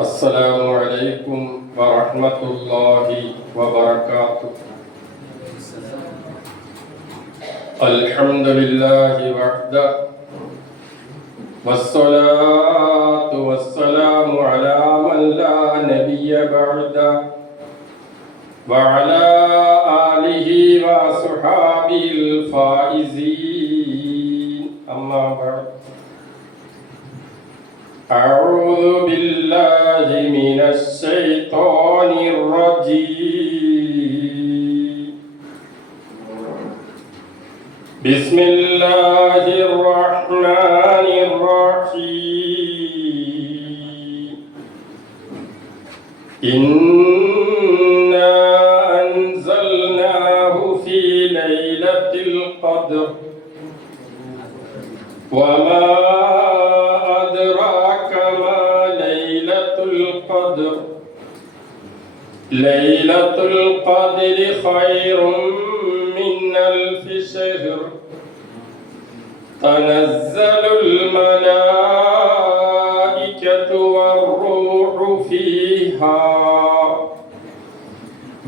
السلام عليكم ورحمة الله وبركاته. الحمد لله وحده والصلاة والسلام على من لا نبي بعده وعلى آله وصحبه الفائزين. أما بعد، أعوذ بالله من الشيطان الرجيم. بسم الله الرحمن الرحيم. إنا أنزلناه في ليلة القدر وما أدراك ما ليلة القدر. ليلة القدر خير من ألف شهر. تنزل الملائكة والروح فيها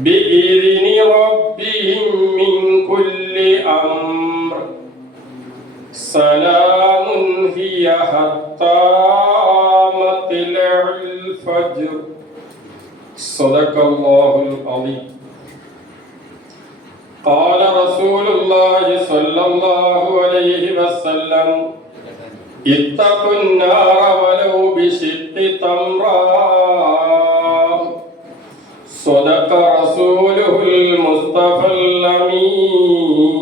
بإذن ربهم من كل أمر. سلام هي حتى مطلع الفجر. صدق الله العظيم. قال رسول الله صلى الله عليه وسلم: اتقوا النار ولو بشق تمرة. صدق رسوله المصطفى الأمين.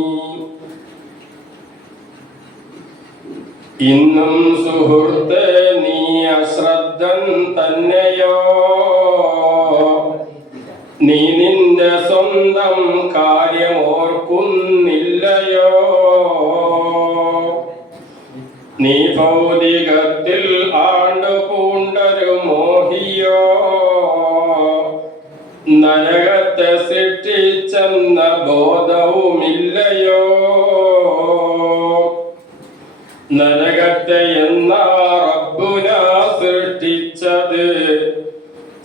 ഇന്നും സുഹൃത്തെ നീ അശ്രദ്ധൻ തന്നെയോ? നീ നിന്റെ സ്വന്തം കാര്യം ഓർക്കുന്നില്ലയോ? നീ ഭൗതികത്തിൽ ആണ്ടുപൂണ്ടൊരു മോഹിയോ? നരകത്തെ സൃഷ്ടിച്ചെന്ന ബോധവുമില്ലയോ? നരകത്തെ എന്നാ റബ്ബുന സൃഷ്ടിച്ചത്?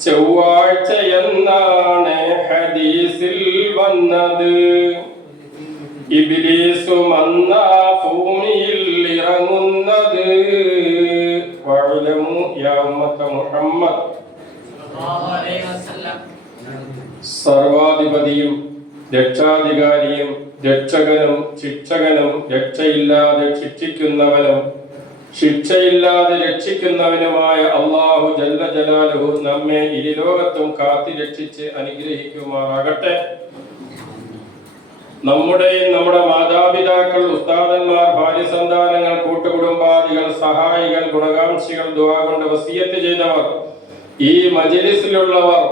ചൊവ്വാഴ്ച എന്നാണ് ഹദീസിൽ വന്നത്. ഇബ്ലീസും അന്നാ ഭൂമിയിൽ ഇറങ്ങുന്നത്. വഅലമു യാ ഉമ്മത മുഹമ്മദ്. സർവാധിപതിയും രക്ഷാധികാരിയും രക്ഷകനും ശിക്ഷകനും രക്ഷയില്ലാതെ ശിക്ഷിക്കുന്നവനും ശിക്ഷയില്ലാതെ രക്ഷിക്കുന്നവനുമായ അല്ലാഹു ജല്ല ജലാലുഹു നമ്മെ ഇരുലോകത്തും കാത്തി രക്ഷിച്ച് അനുഗ്രഹിക്കുമാറാകട്ടെ. നമ്മുടെയും നമ്മുടെ മാതാപിതാക്കൾ, ഉസ്താദന്മാർ, ഭാര്യസന്താനങ്ങൾ, കൂട്ടുകുടുംബാദികൾ, സഹായികൾ, ഗുണകാംക്ഷികൾ, ദുആ കൊണ്ട് വസിയത്ത് ചെയ്തവർ, ഈ മജ്‌ലിസിലുള്ളവർ,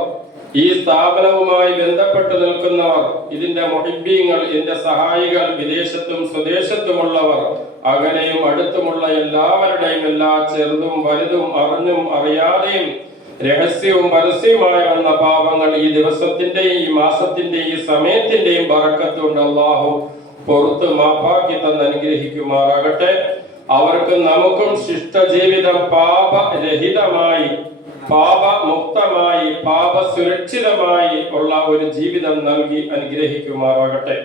ഈ സ്ഥാപനവുമായി ബന്ധപ്പെട്ട് നിൽക്കുന്നവർ, ഇതിന്റെ മുഹിബ്ബീങ്ങൾ, ഇതിന്റെ സഹായികൾ, വിദേശത്തും സ്വദേശത്തുമുള്ളവർ, അകലെയും അടുത്തുമുള്ള എല്ലാവരുടെയും എല്ലാ ചെറുതും വലുതും അറിഞ്ഞും അറിയാതെയും രഹസ്യവും പരസ്യവുമായ വന്ന പാപങ്ങൾ ഈ ദിവസത്തിന്റെയും ഈ മാസത്തിന്റെയും ഈ സമയത്തിന്റെയും ബറക്കത്ത് കൊണ്ട് അല്ലാഹു പുറത്ത് മാപ്പാക്കി തന്ന് അനുഗ്രഹിക്കുമാറാകട്ടെ. അവർക്കും നമുക്കും ശിഷ്ടജീവിതം പാപരഹിതമായി, പാപമുക്തമായി, പാപസുരക്ഷിതമായി ഉള്ള ഒരു ജീവിതം നൽകി അനുഗ്രഹിക്കുമാറാകട്ടെ.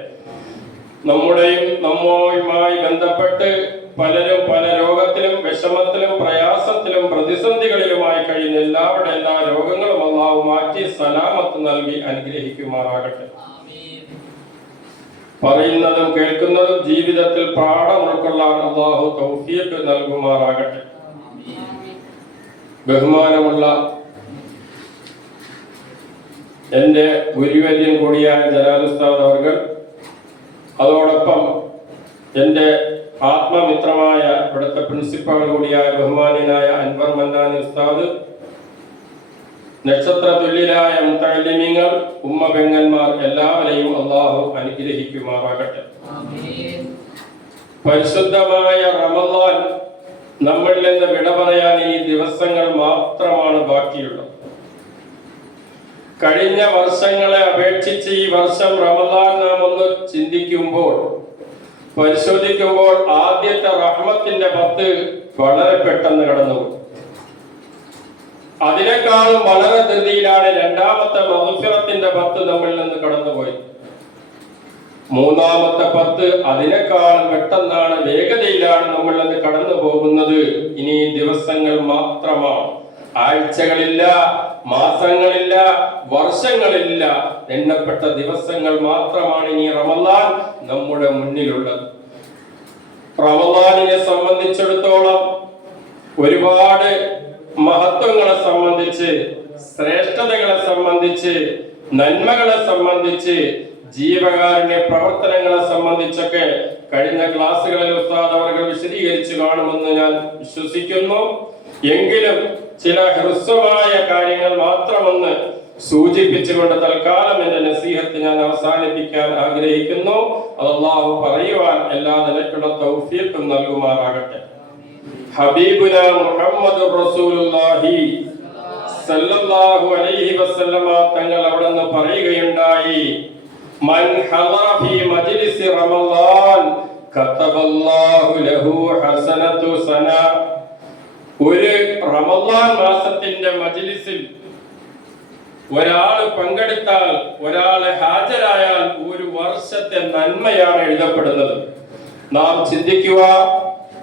നമ്മുടെയും നമ്മോയുമായി ബന്ധപ്പെട്ട് പലരും പല രോഗത്തിലും വിഷമത്തിലും പ്രയാസത്തിലും പ്രതിസന്ധികളിലുമായി കഴിയുന്ന എല്ലാവരുടെ എല്ലാ രോഗങ്ങളും അല്ലാഹു മാറ്റി സലാമത്ത് നൽകി അനുഗ്രഹിക്കുമാറാകട്ടെ. പറയുന്നതും കേൾക്കുന്നതും ജീവിതത്തിൽ പാഠം ഉൾക്കൊള്ളാൻ അല്ലാഹു തൗഫീഖ് നൽകുമാറാകട്ടെ. ബഹുമാനമുള്ള എൻ്റെ ഗുരുവര്യൻ കൂടിയായ ജലാൽ ഉസ്താദ് അവർകൾ, അതോടൊപ്പം എൻ്റെ ആത്മമിത്രമായ ഇവിടുത്തെ പ്രിൻസിപ്പാൾ കൂടിയായ ബഹുമാനായ അൻവർ മന്നാനി ഉസ്താദ്, നക്ഷത്ര തുല്യരായ മുത്തഅല്ലിമീങ്ങൾ, ഉമ്മ പെങ്ങന്മാർ എല്ലാവരെയും അല്ലാഹു അനുഗ്രഹിക്കുമാറാകട്ടെ. പരിശുദ്ധമായ റമളാൻ നമ്മളിൽ നിന്ന് വിട പറയാൻ ഈ ദിവസങ്ങൾ മാത്രമാണ് ബാക്കിയുള്ളത്. കഴിഞ്ഞ വർഷങ്ങളെ അപേക്ഷിച്ച് ഈ വർഷം റമദാൻ നാം ഒന്ന് ചിന്തിക്കുമ്പോൾ, പരിശോധിക്കുമ്പോൾ ആദ്യത്തെ റഹ്മത്തിന്റെ 10 വളരെ പെട്ടെന്ന് കടന്നുപോയി. അതിനേക്കാളും വളരെ ധൃതിയിലാണ് രണ്ടാമത്തെ മഗ്ഫിറത്തിന്റെ 10 നമ്മളിൽ നിന്ന് കടന്നുപോയി. മൂന്നാമത്തെ 10 അതിനേക്കാളും പെട്ടെന്നാണ്, വേഗതയിലാണ് നമ്മളിൽ നിന്ന് കടന്നു പോകുന്നത്. ഇനി ദിവസങ്ങൾ മാത്രമാണ്, ആഴ്ചകളില്ല, മാസങ്ങളില്ല, വർഷങ്ങളില്ല, എണ്ണപ്പെട്ട ദിവസങ്ങൾ മാത്രമാണ് ഇനി റമളാൻ നമ്മുടെ മുന്നിലുള്ളത്. റമളാനിനെ സംബന്ധിച്ചിടത്തോളം ഒരുപാട് മഹത്വങ്ങളെ സംബന്ധിച്ച്, ശ്രേഷ്ഠതകളെ സംബന്ധിച്ച്, നന്മകളെ സംബന്ധിച്ച്, ജീവകാരുണ്യ പ്രവർത്തനങ്ങളെ സംബന്ധിച്ചൊക്കെ കഴിഞ്ഞ ക്ലാസ്സുകളിൽ ഉസ്താദ് അവർ വിശദീകരിച്ചു കാണുമെന്ന് ഞാൻ വിശ്വസിക്കുന്നു. എങ്കിലും ചില ഹ്രസ്വമായ കാര്യങ്ങൾ മാത്രമെന്ന് സൂചിപ്പിച്ചുകൊണ്ട് തൽക്കാലം എന്റെ നസീഹത്ത് ഞാൻ അവസാനിപ്പിക്കാൻ ആഗ്രഹിക്കുന്നു. അല്ലാഹു പറയുവാൻ എല്ലാ നിലക്കുള്ള തൗഫീഖ് നൽകുമാറാകട്ടെ. ഹബീബുന മുഹമ്മദുർ റസൂലുള്ളാഹി സല്ലല്ലാഹു അലൈഹി വസല്ലമ തങ്ങൾ അവിടുന്ന് പറയുകയുണ്ടായി, മൻ ഹളറ ഫീ മജ്ലിസി റമളാൻ കതബല്ലാഹു ലഹു ഹസനതു സന. ഒരു റമളാൻ മാസത്തിന്റെ മജ്ലിസിൽ ഒരാൾ പങ്കെടുത്താൽ, ഒരാൾ ഹാജരായാൽ 1 വർഷത്തെ നന്മയാണ് എഴുതപ്പെടുന്നത്. നാം ചിന്തിക്കുക,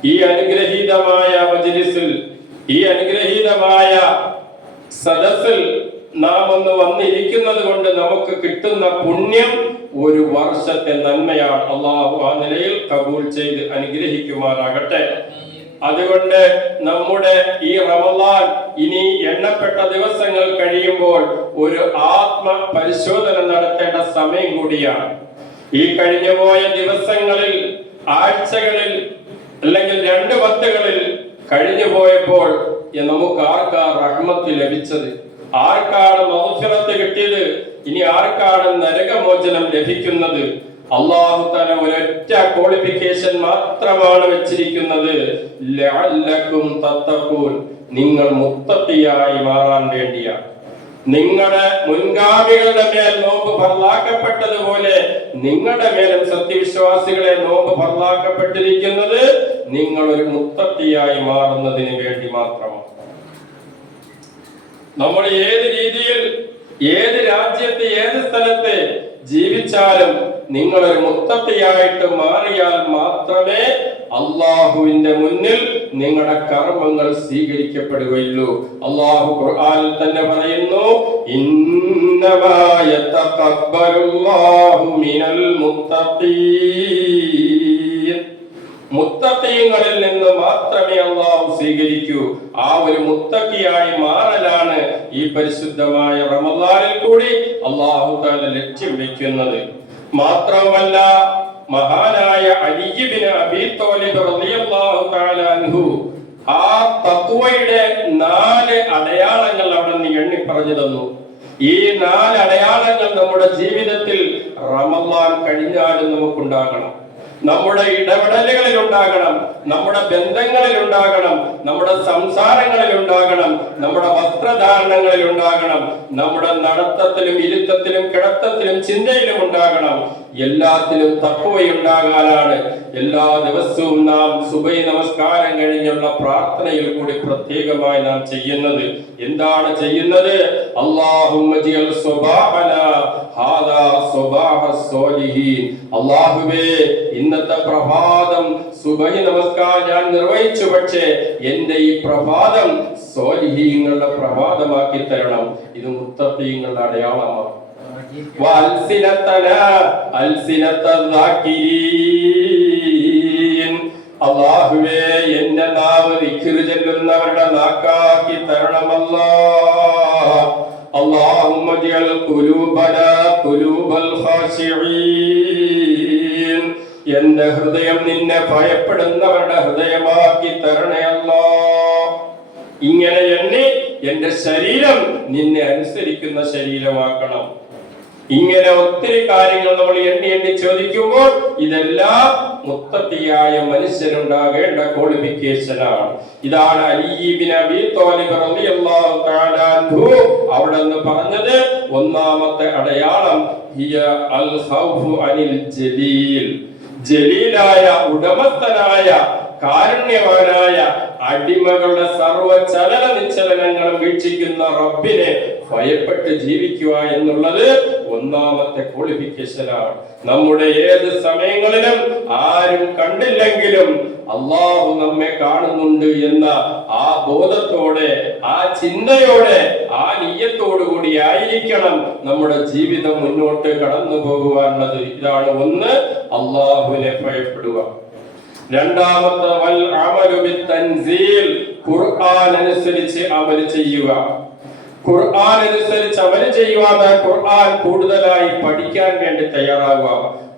ഈ അനുഗ്രഹീതമായ മജ്ലിസിൽ, ഈ അനുഗ്രഹീതമായ സദസ്സിൽ നാം ഒന്ന് വന്നിരിക്കുന്നത് കൊണ്ട് നമുക്ക് കിട്ടുന്ന പുണ്യം 1 വർഷത്തെ നന്മയാണ്. അല്ലാഹു ആ നിലയിൽ കബൂൽ ചെയ്ത് അനുഗ്രഹിക്കുമാറാകട്ടെ. അതുകൊണ്ട് നമ്മുടെ ഈ റമളാൻ ഇനി എണ്ണപ്പെട്ട ദിവസങ്ങൾ കഴിയുമ്പോൾ ഒരു ആത്മ പരിശോധന നടത്തേണ്ട സമയം കൂടിയാണ്. ഈ കഴിഞ്ഞുപോയ ദിവസങ്ങളിൽ, ആഴ്ചകളിൽ, അല്ലെങ്കിൽ 2 10കളിൽ കഴിഞ്ഞു പോയപ്പോൾ നമുക്ക് ആർക്കാ റഹ്മത്ത് ലഭിച്ചത്? ആർക്കാണ് മഗ്ഫിറത്ത് കിട്ടിയത്? ഇനി ആർക്കാണ് നരകമോചനം ലഭിക്കുന്നത്? അല്ലാഹു തആല ഒരൊറ്റ ക്വാളിഫിക്കേഷൻ മാത്രമാണ് വെച്ചിരിക്കുന്നത്, ലഅല്ലകും തത്തഖൂൻ, നിങ്ങൾ മുത്തഖിയായി മാറാൻ വേണ്ടിയാണ്. നിങ്ങളുടെ മുൻഗാമികളുടെ മേൽ നോമ്പ് ഫർളാക്കപ്പെട്ടതുപോലെ നിങ്ങളുടെ മേലും സത്യവിശ്വാസികളെ നോമ്പ് ഫർളാക്കപ്പെട്ടിരിക്കുന്നത് നിങ്ങൾ ഒരു മുത്തഖിയായി മാറുന്നതിന് വേണ്ടി മാത്രമാണ്. നമ്മൾ ഏത് രീതിയിൽ, ഏത് രാജ്യത്ത്, ഏത് സ്ഥലത്ത് ജീവിച്ചാലും നിങ്ങളൊരു മുത്തഖിയായിട്ട് മാറിയാൽ മാത്രമേ അള്ളാഹുവിന്റെ മുന്നിൽ നിങ്ങളുടെ കർമ്മങ്ങൾ സ്വീകരിക്കപ്പെടുകയുള്ളൂ. അള്ളാഹു ഖുർആനിൽ തന്നെ പറയുന്നു, ഇന്നമാ യതഖബ്ബലുല്ലാഹു മിനൽ മുത്തഖീൻ. മുത്തഖീങ്ങളിൽ നിന്ന് മാത്രമേ അള്ളാഹു സ്വീകരിക്കൂ. ആ ഒരു മുത്തഖിയായി മാറലാണ് ഈ പരിശുദ്ധമായ റമളാനിൽ കൂടി അള്ളാഹു തആല ലക്ഷ്യം വെക്കുന്നത്. മാത്രമല്ല, മഹാനായ അലി ഇബ്നു അബീ ത്വാലിബ് റളിയല്ലാഹു തആല അൻഹു ആ തഖ്വയുടെ 4 അടയാളങ്ങൾ അവിടെ നിന്ന് എണ്ണി പറഞ്ഞു തന്നു. ഈ 4 അടയാളങ്ങൾ നമ്മുടെ ജീവിതത്തിൽ റമളാൻ കഴിഞ്ഞാലും നമുക്കുണ്ടാകണം. നമ്മുടെ ഇടപെടലുകളിൽ ഉണ്ടാകണം, നമ്മുടെ ബന്ധങ്ങളിൽ ഉണ്ടാകണം, നമ്മുടെ സംസാരങ്ങളിൽ ഉണ്ടാകണം, നമ്മുടെ വസ്ത്രധാരണങ്ങളിൽ ഉണ്ടാകണം, നമ്മുടെ നടത്തത്തിലും ഇരുത്തത്തിലും കിടത്തത്തിലും ചിന്തയിലും ഉണ്ടാകണം. എല്ലാത്തിലും തഖ്വയുണ്ടാകാനാണ് എല്ലാ ദിവസവും നാം സുബഹി നമസ്കാരം കഴിഞ്ഞുള്ള പ്രാർത്ഥനയിൽ കൂടി പ്രത്യേകമായി നാം ചെയ്യുന്നത്. എന്താണ് ചെയ്യുന്നത്? അല്ലാഹുമ്മ ജിഅൽ സുബാഹനാ ഹാദാ സുബാഹസ് സ്വാലിഹീൻ. അല്ലാഹുവേ, ഇന്നത്തെ പ്രഭാതം സുബഹി നമസ്കാരം ഞാൻ നിർവഹിച്ചു, പക്ഷേ എന്റെ ഈ പ്രഭാതം സ്വാലിഹീങ്ങളുടെ പ്രഭാതമാക്കി തരണം. ഇത് മുത്തഖീങ്ങളുടെ അടയാളമാണ്. അല്ലാഹുവേ, എന്റെ നാവ് ദിക്ർ ചൊല്ലുന്നവരുടെ നാക്കാക്കി തരണമല്ലാ. അല്ലാഹുമ്മ ജഅൽ ഖുലൂബനാ ഖുലൂബൽ ഖാശിഈൻ. എന്റെ ഹൃദയം നിന്നെ ഭയപ്പെടുന്നവരുടെ ഹൃദയമാക്കി തരണേ അല്ലാ. ഇങ്ങനെ എണ്ണി എന്റെ ശരീരം നിന്നെ അനുസരിക്കുന്ന ശരീരമാക്കണം. ഇങ്ങനെ ഒത്തിരി കാര്യങ്ങൾ നമ്മൾ എണ്ണി എണ്ണി ചോദിക്കുമ്പോൾ ഇതെല്ലാം മുത്തഖിയായ മനുഷ്യനുണ്ടാകേണ്ട ക്വാളിഫിക്കേഷനാണ്. ഇതാണ് അലി ഇബ്നു അബീ ത്വാലിബ് റളിയല്ലാഹു തആല അൻഹു അവിടെ നിന്ന് പറഞ്ഞത്. ഒന്നാമത്തെ അടയാളം ഹിയ അൽ ഖൗഫു അനിൽ ജലീൽ. ജലീലായ, ഉടമസ്ഥനായ, കാരുണ്യവാനായ അടിമകളുടെ സർവ്വ ചലന നിശ്ചലനങ്ങളും വീക്ഷിക്കുന്ന റബ്ബിനെ ഭയപ്പെട്ട് ജീവിക്കുക എന്നുള്ളത് ഒന്നാമത്തെ ക്വാളിഫിക്കേഷനാണ്. നമ്മുടെ ഏത് സമയങ്ങളിലും ആരും കണ്ടില്ലെങ്കിലും അള്ളാഹു നമ്മെ കാണുന്നുണ്ട് എന്ന ആ ബോധത്തോടെ, ആ ചിന്തയോടെ, ആ നിയ്യത്തോടു കൂടി ആയിരിക്കണം നമ്മുടെ ജീവിതം മുന്നോട്ട് കടന്നു പോകുവാനുള്ളത്. ഇതാണ് ഒന്ന്, അള്ളാഹുവിനെ ഭയപ്പെടുക. രണ്ടാമത്തെ വൽ അമലു ബിത്തൻസീൽ, ഖുർആൻ അനുസരിച്ച് അമൽ ചെയ്യുക. ഖുർആൻ അനുസരിച്ച് അമൽ ചെയ്യുക, ഖുർആൻ കൂടുതലായി പഠിക്കാൻ വേണ്ടി തയ്യാറാകുക.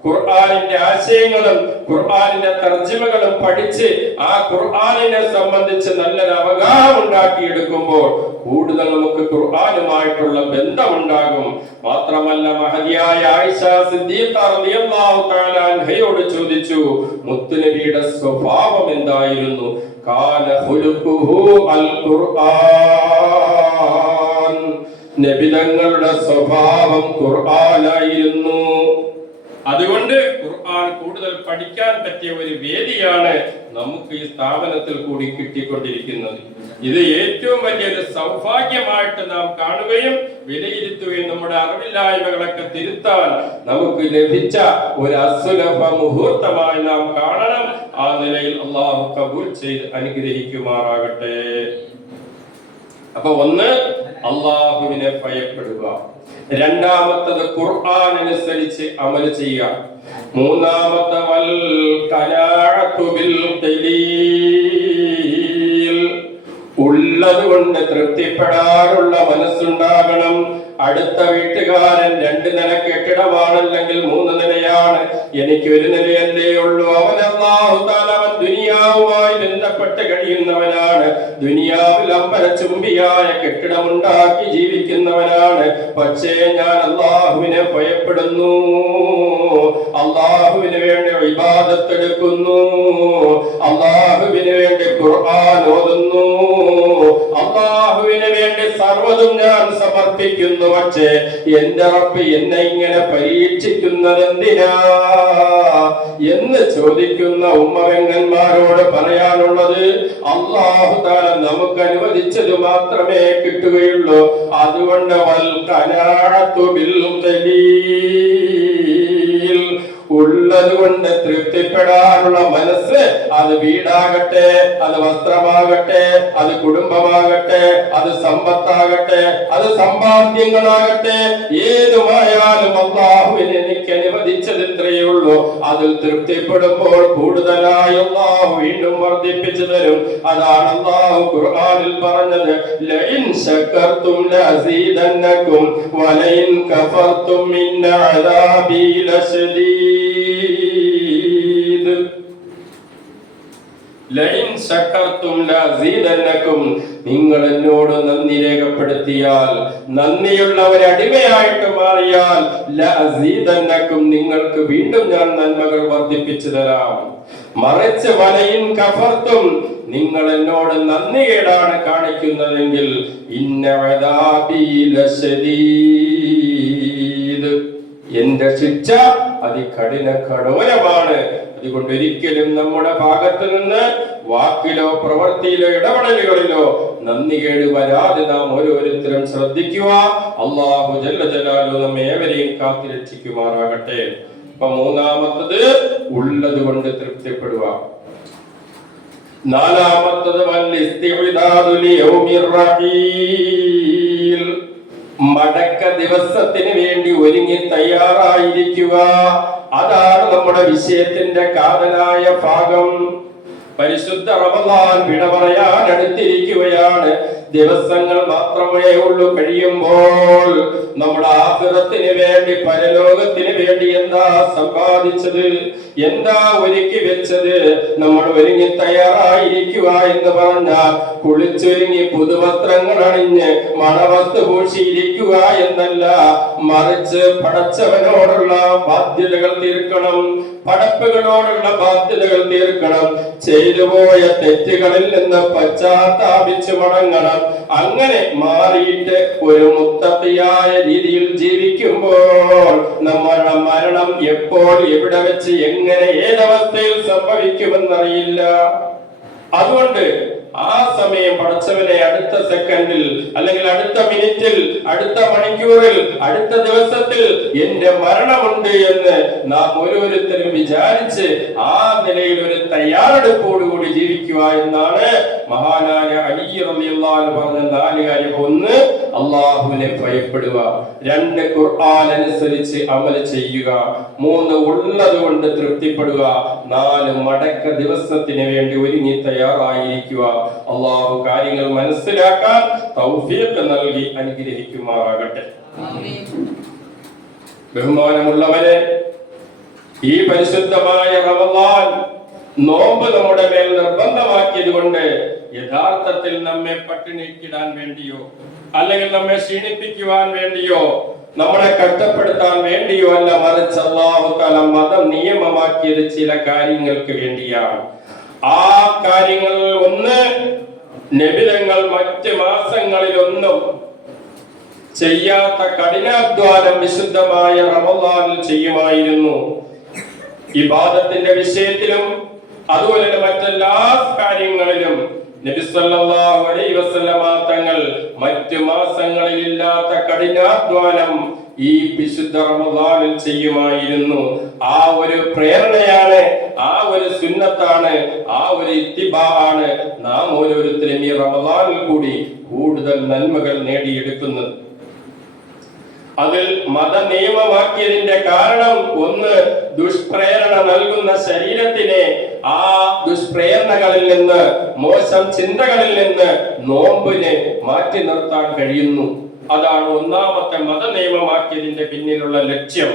ഖുർആനിന്റെ ആശയങ്ങളും ഖുർആനിന്റെ തർജ്ജിമകളും പഠിച്ച് ആ ഖുർആനിനെ സംബന്ധിച്ച് നല്ലൊരു അവഗാഹം ഉണ്ടാക്കിയെടുക്കുമ്പോൾ കൂടുതൽ നമുക്ക് ഖുർആനുമായിട്ടുള്ള ബന്ധമുണ്ടാകും. മാത്രമല്ല, മഹദിയായ ആയിഷ സിദ്ദീഖ റളിയല്ലാഹു തആല അൻഹയോട് ചോദിച്ചു, മുത്തുനബിയുടെ സ്വഭാവം എന്തായിരുന്നു? കാന ഖുലുഖുഹു അൽ ഖുർആൻ, നബി തങ്ങളുടെ സ്വഭാവം ഖുർആനായിരുന്നു. അതുകൊണ്ട് ഖുർആൻ കൂടുതൽ പഠിക്കാൻ പറ്റിയ ഒരു വേദിയാണ് നമുക്ക് ഈ സ്ഥാപനത്തിൽ കൂടി കിട്ടിക്കൊണ്ടിരിക്കുന്നത്. ഇത് ഏറ്റവും വലിയൊരു സൗഭാഗ്യമായിട്ട് നാം കാണുകയും വിലയിരുത്തുകയും നമ്മുടെ അറിവില്ലായ്മകളൊക്കെ തിരുത്താൻ നമുക്ക് ലഭിച്ച ഒരു അസുലഭ മുഹൂർത്തമായി നാം കാണണം. ആ നിലയിൽ അള്ളാഹു കബൂൽ ചെയ്ത് അനുഗ്രഹിക്കുമാറാകട്ടെ. അപ്പൊ ഒന്ന്, അള്ളാഹുവിനെ ഭയപ്പെടുക. രണ്ടാമത്തത് ഖുർആൻ അനുസരിച്ച് അമൽ ചെയ്യുക. മൂന്നാമത്തെ വൽ ഖനാഅതു ബിൽ ഖലീൽ, ഉള്ളത് കൊണ്ട് തൃപ്തിപ്പെടാനുള്ള മനസ്സുണ്ടാകണം. അടുത്ത വീട്ടുകാരൻ 2 നില കെട്ടിടമാണല്ലെങ്കിൽ 3 നിലയാണ്, എനിക്ക് 1 നിലയല്ലേ ഉള്ളൂ. അവൻ അല്ലാഹു തആല ദുനിയാവുമായി ബന്ധപ്പെട്ട് കഴിയുന്നവനാണ്. ദുനിയാവിൽ അമ്പരചുംബിയായ കെട്ടിടമുണ്ടാക്കി ജീവിക്കുന്നവനാണ്. പക്ഷേ ഞാൻ അല്ലാഹുവിനെ ഭയപ്പെടുന്നു, അല്ലാഹുവിന് വേണ്ടി ഇബാദത്ത് എടുക്കുന്നു, അല്ലാഹുവിന് വേണ്ടി ഖുർആൻ ഓതുന്നു, അല്ലാഹുവിന് വേണ്ടി സർവ്വതും ഞാൻ സമർപ്പിക്കുന്നു. പക്ഷേ എന്റെ റബ്ബ് എന്നെ ഇങ്ങനെ പരീക്ഷിക്കുന്നത് എന്തിനാ എന്ന് ചോദിക്കുന്ന ഉമ്മവെങ്ങന്മാരോട് പറയാനുള്ളത്, അല്ലാഹു തആല നമുക്ക് അനുവദിച്ചത് മാത്രമേ കിട്ടുകയുള്ളൂ. അതുകൊണ്ട് വൽ ഖനാഅതു ബിൽ ഖലീൽ, ഉള്ളത് കൊണ്ട് തൃപ്തിപ്പെടാനുള്ള മനസ്സ്, അത് വീടാകട്ടെ, അത് വസ്ത്രമാകട്ടെ, അത് കുടുംബമാകട്ടെ, അത് സമ്പത്താകട്ടെ, അത് സമ്പാദ്യങ്ങളാകട്ടെ, ഏതുമായാലും അല്ലാഹുവിന് എനിക്ക് അനുവദിച്ചത് ഇത്രയേ ഉള്ളൂ. അതിൽ തൃപ്തിപ്പെടുമ്പോൾ കൂടുതലായി അല്ലാഹു വീണ്ടും വർദ്ധിപ്പിച്ചു തരും. അതാണ് അല്ലാഹു ഖുർആനിൽ പറഞ്ഞത്, ലഇൻ ശകർതും ലഅസീദന്നകും വലഇൻ കഫർതും മിൻ അദാബി ലശദീദ്. ലഇൻ ശകർതും ലഅസീദന്നകും, നിങ്ങൾ എന്നോട് നന്ദി രേഖപ്പെടുത്തിയാൽ, നന്ദിയുള്ള ഒരു അടിമയായിട്ട് മാറിയാൽ, ലഅസീദന്നകും, നിങ്ങൾക്ക് വീണ്ടും ഞാൻ നന്മകൾ വർദ്ധിപ്പിച്ചു തരാം. മറിച്ച് വലയിൻ കഫർത്തും, നിങ്ങൾ എന്നോട് നന്ദികേടാണ് കാണിക്കുന്നതെങ്കിൽ, ഇന്ന അദാബി ലശദീദ്, എന്റെ ശിക്ഷ അതികഠിന കഠോരമാണ്. അതുകൊണ്ട് ഒരിക്കലും നമ്മുടെ ഭാഗത്ത് നിന്ന് വാക്കിലോ പ്രവൃത്തിയിലോ ഇടപെടലുകളിലോ നന്ദികേട് വരാതെ നാം ഓരോരുത്തരും ശ്രദ്ധിക്കുക. അല്ലാഹു ജല്ല ജലാലുഹു നമ്മെ ഏവരെയും കാത്തുരക്ഷിക്കുമാറാകട്ടെ. അപ്പൊ മൂന്നാമത്തത് ഉള്ളത് കൊണ്ട് തൃപ്തിപ്പെടുക. നാലാമത്തത് വൽ ഇസ്തിഇദാദു ലിയൗമിർ റഹീൽ, മടക്ക ദിവസത്തിന് വേണ്ടി ഒരുങ്ങി തയ്യാറായിരിക്കുക. അതാണ് നമ്മുടെ വിഷയത്തിന്റെ കാതലായ ഭാഗം. പരിശുദ്ധ റമളാൻ വിട പറയാൻ അടുത്തിരിക്കുകയാണ്. ദിവസങ്ങൾ മാത്രമേ ഉള്ളൂ കഴിയുമ്പോൾ നമ്മുടെ ആഖിറത്തിന് വേണ്ടി, പരലോകത്തിന് വേണ്ടി എന്താ സമ്പാദിച്ചത്, എന്താ ഒരുക്കി വെച്ചത്? നമ്മൾ ഒരുങ്ങി തയ്യാറായിരിക്കുക എന്ന് പറഞ്ഞാൽ കുളിച്ചൊരുങ്ങി പുതുവസ്ത്രങ്ങൾ അണിഞ്ഞ് മണവസ്തു പൂശിയിരിക്കുക എന്നല്ല, മറിച്ച് പടച്ചവനോടുള്ള ബാധ്യതകൾ തീർക്കണം, പടപ്പുകളോടുള്ള ബാധ്യതകൾ തീർക്കണം, ചെയ്തുപോയ തെറ്റുകളിൽ നിന്ന് പശ്ചാത്താപിച്ചു മടങ്ങണം. അങ്ങനെ മാറിയിട്ട് ഒരു മുത്തഖിയായ രീതിയിൽ ജീവിക്കുമ്പോൾ നമ്മുടെ മരണം എപ്പോൾ, എവിടെ വെച്ച്, എങ്ങനെ, ഏതവസ്ഥയിൽ സംഭവിക്കുമെന്നറിയില്ല. അതുകൊണ്ട് ആ സമയം പടച്ചവനെ അടുത്ത സെക്കൻഡിൽ അല്ലെങ്കിൽ അടുത്ത മിനിറ്റിൽ അടുത്ത മണിക്കൂറിൽ അടുത്ത ദിവസത്തിൽ എന്റെ മരണമുണ്ട് എന്ന് നാം ഓരോരുത്തരും വിചാരിച്ച് ആ നിലയിൽ ഒരു തയ്യാറെടുപ്പോടുകൂടി ജീവിക്കുക എന്നാണ് മഹാനായ അലി റളിയല്ലാഹു അൻഹു പറഞ്ഞ 4 കാര്യം. 1, അള്ളാഹുവിനെ ഭയപ്പെടുക. 2, ഖുർആൻ അനുസരിച്ച് അമൽ ചെയ്യുക. 3, ഉള്ളത് കൊണ്ട് തൃപ്തിപ്പെടുക. 4, മടക്ക ദിവസത്തിന് വേണ്ടി ഒരുങ്ങി തയ്യാറായിരിക്കുക. അള്ളാഹു കാര്യങ്ങൾ മനസ്സിലാക്കാൻ തൗഫീഖ് നൽകി അനുഗ്രഹിക്കുമാറാകട്ടെ. ബഹുമാനമുള്ളവരെ, ഈ പരിശുദ്ധമായ റമളാൻ നോമ്പ് നമ്മുടെ മേൽ നിർബന്ധമാക്കിയത് കൊണ്ട് യഥാർത്ഥത്തിൽ നമ്മെ പട്ടിണിക്കിടാൻ വേണ്ടിയോ അല്ലെങ്കിൽ നമ്മെ ക്ഷീണിപ്പിക്കുവാൻ വേണ്ടിയോ നമ്മളെ കഷ്ടപ്പെടുത്താൻ വേണ്ടിയോ അല്ല, മറിച്ച് അല്ലാഹു തആല മതം നിയമമാക്കിയത് ചില കാര്യങ്ങൾക്ക് വേണ്ടിയാണ്. ആ കാര്യങ്ങൾ 1, നബിതങ്ങൾ മറ്റ് മാസങ്ങളിലൊന്നും ചെയ്യാത്ത കഠിനാധ്വാനം വിശുദ്ധമായ റമളാനിൽ ചെയ്യുമായിരുന്നു. ഇബാദത്തിന്റെ വിഷയത്തിലും അതുപോലെ തന്നെ മറ്റെല്ലാ കാര്യങ്ങളിലും നബി സല്ലല്ലാഹു അലൈഹി വസല്ലമ തങ്ങൾ മറ്റു മാസങ്ങളിൽ ഇല്ലാത്ത കഠിനാധ്വാനം ഈ വിശുദ്ധ റമളാനിൽ ചെയ്യുമായിരുന്നു. ആ ഒരു പ്രേരണയാണ്, ആ ഒരു സുന്നത്താണ്, ആ ഒരു ഇത്തിബാഅാണ് നാം ഓരോരുത്തരും ഈ റമളാനിൽ കൂടി കൂടുതൽ നന്മകൾ നേടിയെടുക്കുന്നത്. അതിൽ മത നിയമമാക്കിയതിന്റെ കാരണം 1, ദുഷ്പ്രേരണ നൽകുന്ന ശരീരത്തിനെ ആ ദുഷ്പ്രേരണകളിൽ നിന്ന്, മോശം ചിന്തകളിൽ നിന്ന് നോമ്പിനെ മാറ്റി നിർത്താൻ കഴിയുന്നു. അതാണ് 1ാമത്തെ മത നിയമമാക്കിയതിന്റെ പിന്നിലുള്ള ലക്ഷ്യം.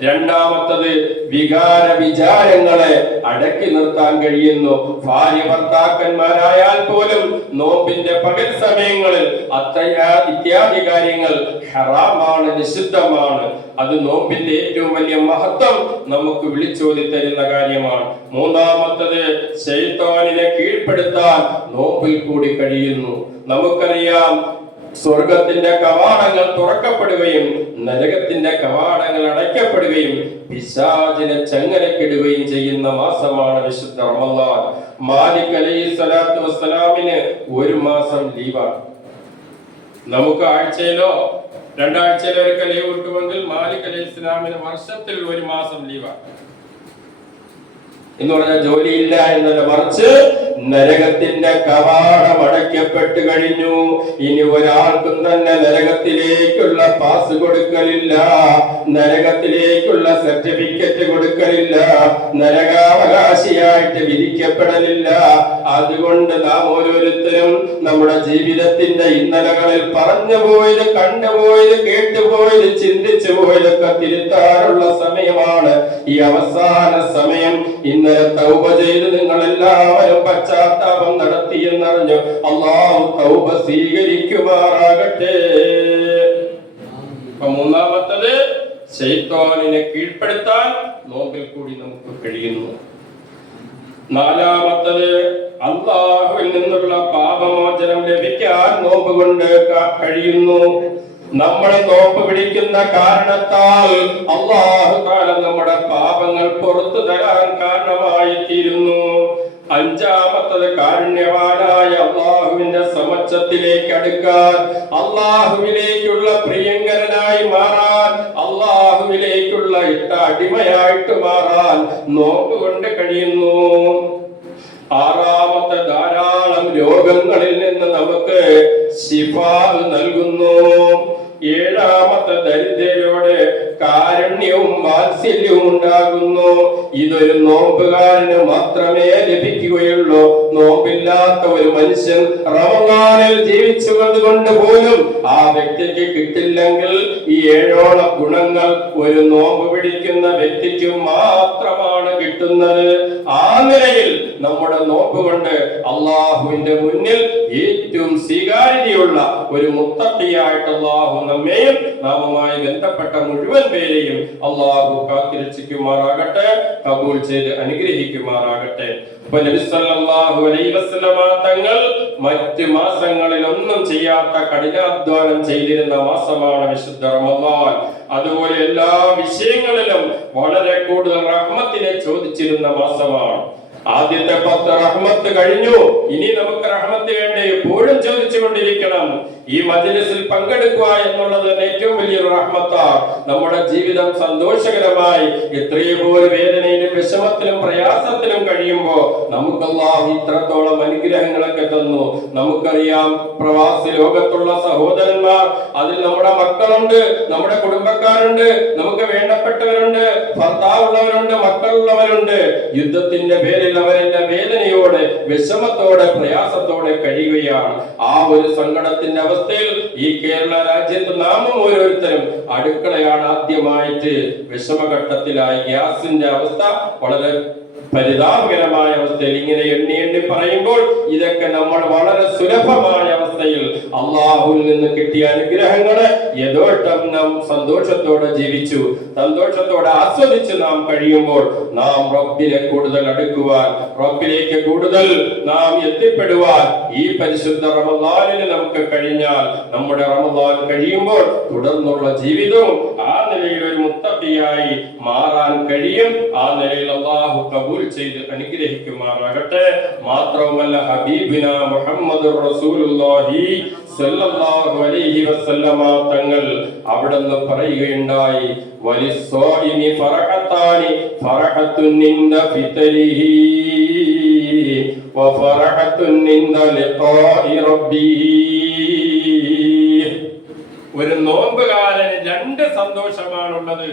2ാമത്തത് വികാര വിചാരങ്ങളെ അടക്കി നിർത്താൻ കഴിയുന്നു. ഭാര്യ ഭർത്താക്കന്മാരായാൽ പോലും നോമ്പിന്റെ പകൽ സമയങ്ങളിൽ ഇത്യാദി കാര്യങ്ങൾ ഹറാമാണ്, നിഷിദ്ധമാണ്. അത് നോമ്പിന്റെ ഏറ്റവും വലിയ മഹത്വം നമുക്ക് വിളിച്ചോതി തരുന്ന കാര്യമാണ്. 3ാമത്തത് ശൈത്താനിനെ കീഴ്പ്പെടുത്താൻ നോമ്പിൽ കൂടി കഴിയുന്നു. നമുക്കറിയാം, സ്വർഗത്തിന്റെ കവാടങ്ങൾ തുറക്കപ്പെടുകയും നരകത്തിന്റെ കവാടങ്ങൾ അടയ്ക്കപ്പെടുകയും പിശാചിനെ ചങ്ങലക്കിടുകയും ചെയ്യുന്ന മാസമാണ് വിശുദ്ധ റമളാൻ. മാലിക് അലൈഹിസ്സലാത്തു വസ്സലാമിന് 1 മാസം ലീവാണ്. നമുക്ക് ആഴ്ചയിലോ 2 ആഴ്ചയിലോ ഒക്കെ ലീവ് കിട്ടുമെങ്കിൽ മാലിക് അലൈഹിസ്സലാമിന് വർഷത്തിൽ 1 മാസം ലീവാണ്. എന്ന് പറഞ്ഞാൽ ജോലിയില്ല എന്നല്ല, മറിച്ച് നരകത്തിന്റെ കവാടം അടയ്ക്കപ്പെട്ടു കഴിഞ്ഞു. ഇനി ഒരാൾക്കും തന്നെ നരകത്തിലേക്കുള്ള പാസ് കൊടുക്കലില്ല, നരകത്തിലേക്കുള്ള സർട്ടിഫിക്കറ്റ് കൊടുക്കലില്ല, നരകാവകാശിയായിട്ട് വിധിക്കപ്പെടലില്ല. അതുകൊണ്ട് നാം ഓരോരുത്തരും നമ്മുടെ ജീവിതത്തിന്റെ ഇന്നലകളിൽ പറഞ്ഞു പോയത്, കണ്ടുപോയത്, കേട്ടുപോയത്, ചിന്തിച്ചു പോയതൊക്കെ തിരുത്താനുള്ള സമയമാണ് ഈ അവസാന സമയം. ഇന്നലെ തൗബ ചെയ്ത് നിങ്ങൾ എല്ലാവരും പശ്ചാത്താപം നടത്തിയെന്നറിഞ്ഞു അല്ലാഹു തൗബ സ്വീകരിക്കുമാറാകട്ടെ. 3ാമത്തത് ശൈത്താനിനെ കീഴ്പ്പെടുത്താൻ നോമ്പിൽ കൂടി നമുക്ക് കഴിയുന്നു. 4ാമത്തത് അല്ലാഹുവിൽ നിന്നുള്ള പാപമോചനം ലഭിക്കാൻ നോമ്പ് കൊണ്ട് കഴിയുന്നു. നമ്മളെ നോമ്പ് പിടിക്കുന്ന കാരണത്താൽ അല്ലാഹു തആല നമ്മുടെ പാപങ്ങൾ പുറത്തു തരാൻ കാരണമായി തീരുന്നു. 5ാമത്തത് കാരുണ്യവാനായ അല്ലാഹുവിന്റെ സമക്ഷത്തിലേക്ക് അടുക്കാൻ, അല്ലാഹുവിലേക്കുള്ള പ്രിയങ്കരനായി മാറാൻ, അല്ലാഹുവിലേക്കുള്ള ഇഷ്ട അടിമയായിട്ട് മാറാൻ നോമ്പ് കൊണ്ട് കഴിയുന്നു. 6ാമത്തെ ധാരാളം രോഗങ്ങളിൽ നിന്ന് നമുക്ക് ശിഫാ നൽകുന്നു. 7ാമത്തെ ദരിദ്രരോട് കാരുണ്യവും വാത്സല്യവും ഉണ്ടാകുന്നു. ഇതൊരു നോമ്പുകാരന് മാത്രമേ ലഭിക്കുകയുള്ളൂ. നോമ്പില്ലാത്ത ഒരു മനുഷ്യൻ റമളാനിൽ ജീവിച്ചുകൊണ്ട് കൊണ്ട് പോലും ആ വ്യക്തിക്ക് കിട്ടില്ലെങ്കിൽ ഈ 7ഓളം ഗുണങ്ങൾ ഒരു നോമ്പ് പിടിക്കുന്ന വ്യക്തിക്ക് മാത്രമാണ് കിട്ടുന്നത്. ആ നിലയിൽ നമ്മുടെ നോമ്പ് കൊണ്ട് അള്ളാഹുവിന്റെ മുന്നിൽ ഏറ്റവും സ്വീകാര്യതയുള്ള ഒരു മുത്തഖിയായിട്ട് അള്ളാഹു നമ്മെയും നാമുമായി ബന്ധപ്പെട്ട മുഴുവൻ പേരെയും അള്ളാഹു കാത്തിരക്ഷിക്കുമാറാകട്ടെ, കബൂൽ ചെയ്ത് അനുഗ്രഹിക്കുമാറാകട്ടെ. അപ്പോൾ നബി സല്ലല്ലാഹു അലൈഹി വസല്ലമ തങ്ങൾ മറ്റ് മാസങ്ങളിൽ ഒന്നും ചെയ്യാത്ത കഠിനാധ്വാനം ചെയ്തിരുന്ന മാസമാണ് വിശുദ്ധ റമളാൻ. അതുപോലെ എല്ലാ വിഷയങ്ങളിലും വളരെ കൂടുതൽ റഹ്മത്തിനെ ചോദിച്ചിരുന്ന മാസമാണ്. ആദ്യത്തെ 10 റഹ്മത്ത് കഴിഞ്ഞു. ഇനി നമുക്ക് റഹ്മത്ത് വേണ്ടി എപ്പോഴും ചോദിച്ചുകൊണ്ടിരിക്കണം. ഈ മജ്‌ലിസിൽ പങ്കെടുക്കുക എന്നുള്ളത് ഏറ്റവും വലിയൊരു റഹ്മത്താണ്. നമ്മുടെ ജീവിതം സന്തോഷകരമായി എത്രയോ വേദനയിലും വിഷമത്തിലും പ്രയാസത്തിലും കഴിയുമ്പോൾ നമുക്ക് അല്ലാഹു ഇത്രത്തോളം അനുഗ്രഹങ്ങളൊക്കെ തന്നു. നമുക്കറിയാം, പ്രവാസി ലോകത്തുള്ള സഹോദരന്മാർ, അതിൽ നമ്മുടെ മക്കളുണ്ട്, നമ്മുടെ കുടുംബക്കാരുണ്ട്, നമുക്ക് വേണ്ടപ്പെട്ടവരുണ്ട്, ഭർത്താവുള്ളവരുണ്ട്, മക്കളുള്ളവരുണ്ട്. യുദ്ധത്തിന്റെ പേരിൽ അവരെല്ലാം വേദനയോടെ, വിഷമത്തോടെ, പ്രയാസത്തോടെ കഴിയുകയാണ്. ആ ഒരു സങ്കടത്തിന്റെ അവസ്ഥയിൽ ഈ കേരള രാജ്യത്ത് നാമും ഓരോരുത്തരും അടുക്കളയാണ് ആദ്യമായിട്ട് വിഷമഘട്ടത്തിലായി. ഗ്യാസിന്റെ അവസ്ഥ വളരെ പരിതാപകരമായ അവസ്ഥയിൽ ഇങ്ങനെ എണ്ണി എണ്ണി പറയുമ്പോൾ ഇതൊക്കെ നമ്മൾ വളരെ സുലഭമായ അവസ്ഥയിൽ അള്ളാഹുവിൽ നിന്ന് കിട്ടിയ അനുഗ്രഹങ്ങളെ യഥോട്ടം നാം സന്തോഷത്തോടെ ജീവിച്ചു, സന്തോഷത്തോടെ ആസ്വദിച്ച് നാം കഴിയുമ്പോൾ നാം റബ്ബിനെ കൂടുതൽ അടുക്കുവാൻ, റബ്ബിലേക്ക് കൂടുതൽ നാം എത്തിപ്പെടുവാൻ ഈ പരിശുദ്ധ റമദാനിന് നമുക്ക് കഴിഞ്ഞാൽ, നമ്മുടെ റമദാൻ കഴിയുമ്പോൾ തുടർന്നുള്ള ജീവിതവും ആ നിലയിൽ ഒരു മുത്തഖിയായി മാറാൻ കഴിയും. ആ നിലയിൽ അല്ലാഹു കബൂൽ ചെയ്ത് അനുഗ്രഹിക്കുമാറാകട്ടെ. മാത്രവുമല്ല, ഹബീബിന മുഹമ്മദുർ റസൂലുള്ളാഹി സല്ലല്ലാഹു അലൈഹി വസല്ലമ തങ്ങൾ അവിടുന്ന് പറയുകയുണ്ടായി, വലിസ്സായിമി ഫറഹത്താനി, ഫറഹത്തുൻ ഇൻദ ഫിത്രിഹി വഫറഹത്തുൻ ഇൻദ ലിഖാഇ റബ്ബിഹി. ഒരു നോമ്പുകാരന് 2 സന്തോഷമാണുള്ളത്.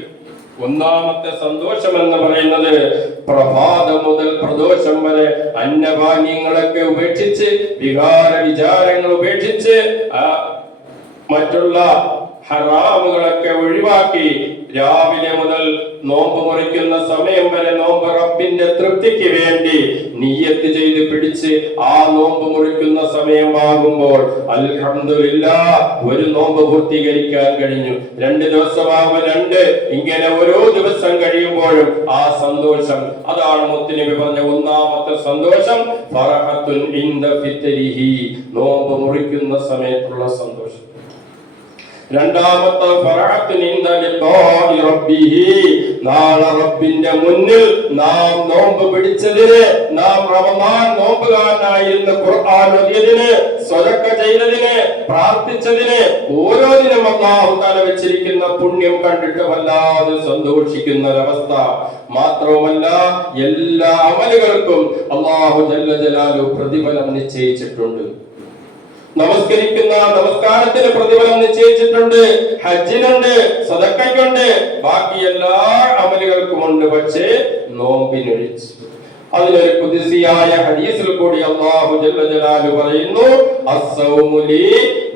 ഒന്നാമത്തെ സന്തോഷം എന്ന് പറയുന്നത് പ്രഭാതം മുതൽ പ്രദോഷം വരെ അന്നപാനീയങ്ങളൊക്കെ ഉപേക്ഷിച്ച്, വികാര വിചാരങ്ങൾ ഉപേക്ഷിച്ച്, മറ്റുള്ള ഹറാമുകളൊക്കെ ഒഴിവാക്കി രാവിലെ മുതൽ നോമ്പ് മുറിക്കുന്ന സമയം വരെ നോമ്പ് റബ്ബിന്റെ തൃപ്തിക്ക് വേണ്ടി നിയ്യത്ത് ചെയ്ത് പിടിച്ച് ആ നോമ്പ് മുറിക്കുന്ന സമയമാകുമ്പോൾ അൽഹംദുലില്ലാഹ് ഒരു നോമ്പ് പൂർത്തീകരിക്കാൻ കഴിഞ്ഞു. 2 ദിവസമാകുമ്പോൾ 2, ഇങ്ങനെ ഓരോ ദിവസം കഴിയുമ്പോഴും ആ സന്തോഷം, അതാണ് മുത്തുനബി പറഞ്ഞ ഒന്നാമത്തെ സന്തോഷം, ഫറഹത്തുൻ ഇൻദ ഫിത്രിഹി, നോമ്പ് മുറിക്കുന്ന സമയത്തുള്ള സന്തോഷം. രണ്ടാമത്തെ ഫറഹത്തുൻ ഇൻദ ലിഖാഇ റബ്ബിഹി, നാളെ റബ്ബിന്റെ മുന്നിൽ നാം നോമ്പ് പിടിച്ചതിന്, നാം റമദാൻ നോമ്പുകാരനായിരുന്ന ഖുർആൻ ഓതിയതിന്, സ്വതക്ക ചെയ്തതിന്, പ്രാർത്ഥിച്ചതിന്, ഓരോന്നിനും അല്ലാഹു തആല വെച്ചിരിക്കുന്ന പുണ്യം കണ്ടിട്ട് വല്ലാതെ സന്തോഷിക്കുന്ന ഒരവസ്ഥ. മാത്രവുമല്ല, എല്ലാ അമലുകൾക്കും അല്ലാഹു ജല്ല ജലാലുഹു പ്രതിഫലം നിശ്ചയിച്ചിട്ടുണ്ട്. നമസ്കരിക്കുന്ന നമസ്കാരത്തിന് പ്രതിഫലം നിശ്ചയിച്ചിട്ടുണ്ട്, ഹജ്ജിനുണ്ട്, സദഖയ്ക്കുണ്ട്, ബാക്കി എല്ലാ അമലുകൾക്കുമുണ്ട്. പക്ഷേ നോമ്പിനൊഴിച്ച്. അതിലൊരു ഖുദ്സിയായ ഹദീസിൽ കൂടി അല്ലാഹു ജല്ല ജലാലുഹു പറയുന്നു, അസ്സൗമു ലീ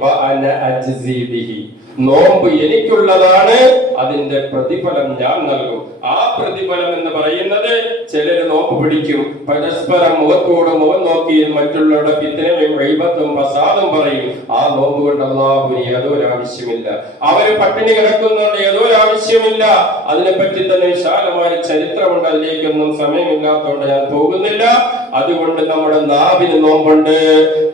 വ അന അജ്സി ബിഹി, നോമ്പ് എനിക്കുള്ളതാണ്, അതിന്റെ പ്രതിഫലം ഞാൻ നൽകും. ആ പ്രതിഫലം എന്ന് പറയുന്നത്, ചിലര് നോമ്പ് പിടിക്കും, പരസ്പരം മുഖത്തോട് മുഖം നോക്കി മറ്റുള്ളവരുടെ ഫിത്നയും ഗൈബത്തും ഫസാദും പറയും. ആ നോമ്പ് കൊണ്ട് അല്ലാഹുവിന് യാതൊരു ആവശ്യമില്ല. അവര് പട്ടിണി കിടക്കുന്നുണ്ട്, യാതൊരു ആവശ്യമില്ല. അതിനെപ്പറ്റി തന്നെ വിശാലമായ ചരിത്രമുണ്ട്, അതിലേക്കൊന്നും സമയമില്ലാത്തതുകൊണ്ട് ഞാൻ പോകുന്നില്ല. അതുകൊണ്ട് നമ്മുടെ നാവിന് നോമ്പുണ്ട്,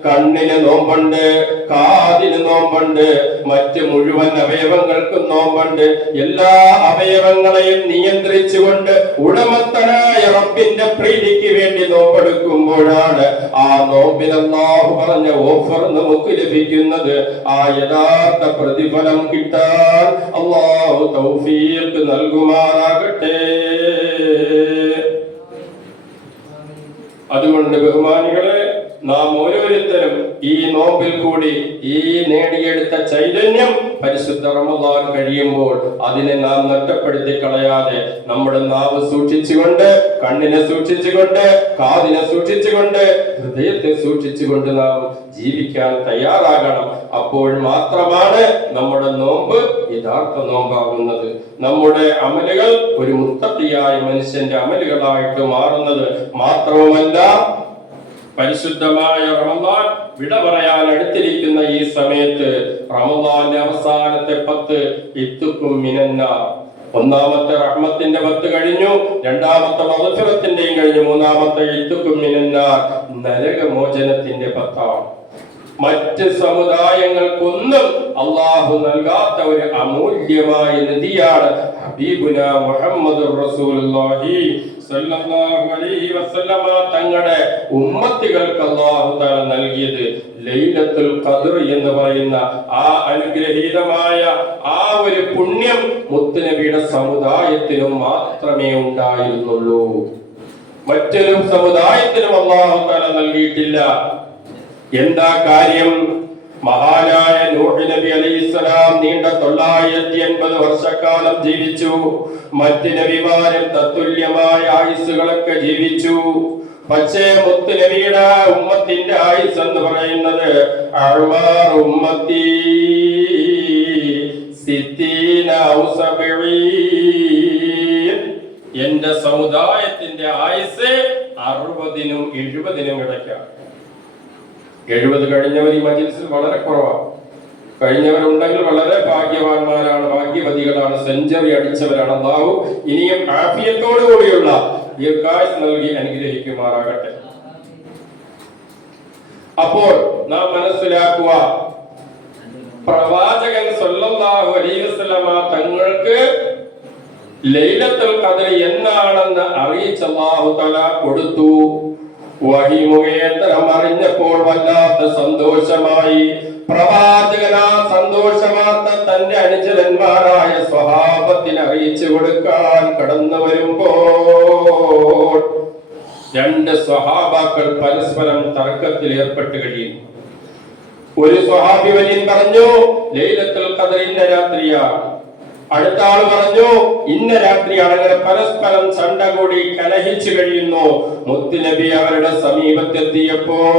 കണ്ണിന് നോമ്പുണ്ട്, കാതിന് നോമ്പുണ്ട്, മറ്റ് മുഴുവൻ അവയവങ്ങൾക്കും നോമ്പുണ്ട്. എല്ലാ അവയവങ്ങളെയും നിയന്ത്രിച്ചുകൊണ്ട് ഉടമസ്ഥനായ റബ്ബിന്റെ പ്രീതിക്ക് വേണ്ടി നോമ്പെടുക്കുമ്പോഴാണ് ആ നോമ്പിന് അല്ലാഹു പറഞ്ഞ ഓഫർ നമുക്ക് ലഭിക്കുന്നത്. ആ യഥാർത്ഥ പ്രതിഫലം കിട്ടാൻ അല്ലാഹു തൗഫീഖ് നൽകുമാറാകട്ടെ. അതുകൊണ്ട് ബഹുമാനികളെ, നാം ഓരോരുത്തരും ഈ നോമ്പിൽ കൂടി ഈ നേടിയെടുത്ത ചൈതന്യം പരിശുദ്ധ റമദാൻ കഴിയുമ്പോൾ അതിനെ നാം നഷ്ടപ്പെടുത്തി കളയാതെ നമ്മുടെ നാവ് സൂക്ഷിച്ചുകൊണ്ട്, കണ്ണിനെ സൂക്ഷിച്ചുകൊണ്ട്, കാതിനെ സൂക്ഷിച്ചുകൊണ്ട്, ഹൃദയത്തെ സൂക്ഷിച്ചുകൊണ്ട് നാം ജീവിക്കാൻ തയ്യാറാകണം. അപ്പോൾ മാത്രമാണ് നമ്മുടെ നോമ്പ് യഥാർത്ഥ നോമ്പാകുന്നത്. നമ്മുടെ അമലുകൾ ഒരു മുത്തഖിയായ മനുഷ്യന്റെ അമലുകളായിട്ട് മാറുന്നത്. മാത്രവുമല്ല, പരിശുദ്ധമായ റമദാൻ വിട പറയാൻ അടുത്തിരിക്കുന്ന ഈ സമയത്ത് റമദാന്റെ അവസാനത്തെ 10 ഇത്തുക്കും മിനന്നാർ, ഒന്നാമത്തെ റഹ്മത്തിന്റെ 10 കഴിഞ്ഞു, രണ്ടാമത്തെ മഗ്ഫിറത്തിന്റെയും കഴിഞ്ഞു, മൂന്നാമത്തെ ഇത്തുക്കും മിനന്നാർ നരകമോചനത്തിന്റെ 10. മറ്റ് സമുദായങ്ങൾക്കൊന്നും അള്ളാഹു നൽകാത്ത ഒരു അമൂല്യമായ നിധിയാണ് ഹബീബുന മുഹമ്മദുർ റസൂലുള്ളാഹി സ്വല്ലല്ലാഹു അലൈഹി വസല്ലമ തങ്ങളുടെ ഉമ്മത്തികൾക്ക് അല്ലാഹു തആല നൽകിയത് ലൈലത്തുൽ ഖദ്ർ എന്ന് പറയുന്ന ആ അനുഗ്രഹീതമായ ആ ഒരു പുണ്യം മുത്തുനബിയുടെ സമുദായത്തിനും മാത്രമേ ഉണ്ടായിരുന്നുള്ളൂ. മറ്റൊരു സമുദായത്തിനും അല്ലാഹു തആല നൽകിയിട്ടില്ല. എന്താ കാര്യം? മഹാനായ നൂഹ് നബി അലൈഹിസ്സലാം നീണ്ട 980 വർഷക്കാലം ജീവിച്ചു. മറ്റ് നബിമാരും തത്തുല്യമായ ആയുസ്സുകളൊക്കെ ജീവിച്ചു. പക്ഷേ മുത്ത് നബിയുടെ ഉമ്മത്തിന്റെ ആയുസ് എന്ന് പറയുന്നത് എന്റെ സമുദായത്തിന്റെ ആയുസ് 60-നും 70-നും ഇടയ്ക്കാണ്. 70 കഴിഞ്ഞവർ ഈ മജ്‌ലിസിൽ വളരെ കുറവാണ്. കഴിഞ്ഞവരുണ്ടെങ്കിൽ വളരെ ഭാഗ്യവാന്മാരാണ്, ഭാഗ്യവതികളാണ്, സെഞ്ചുറി അടിച്ചവരാണ്. അല്ലാഹു ഇനിയും ആഫിയത്തോടു കൂടിയുള്ള ദീർഘായുസ് നൽകി അനുഗ്രഹിക്കുമാറാകട്ടെ. അപ്പോൾ നാം മനസ്സിലാക്കുക, പ്രവാചകൻ സല്ലല്ലാഹു അലൈഹി വസല്ലമ തങ്ങൾക്ക് ലൈലത്തുൽ ഖദ്ർ എന്നാണെന്ന് അറിയിച്ച് അല്ലാഹു തആല കൊടുത്തു. വഹി മുഖേന അറിഞ്ഞപ്പോൾ വല്ലാത്ത സന്തോഷമായി. പ്രവാചകൻ ആ സന്തോഷവാർത്ത തന്റെ അനുചരന്മാരായ സ്വഹാബത്തിന് അറിയിച്ചു കൊടുക്കാൻ കടന്നു വരുമ്പോൾ 2 സ്വഹാബാക്കൾ പരസ്പരം തർക്കത്തിൽ ഏർപ്പെട്ട് കഴിയും. ഒരു സ്വഹാബി വര്യൻ പറഞ്ഞു ലൈലത്തുൽ ഖദ്ർ ഇന്ന രാത്രിയാണ്, അടുത്ത ആൾ പറഞ്ഞു ഇന്ന രാത്രിയാണ്. അങ്ങനെ പരസ്പരം ചണ്ട കൂടി കലഹിച്ചു കഴിയുന്നു. മുത്തുനബി അവരുടെ സമീപത്തെത്തിയപ്പോൾ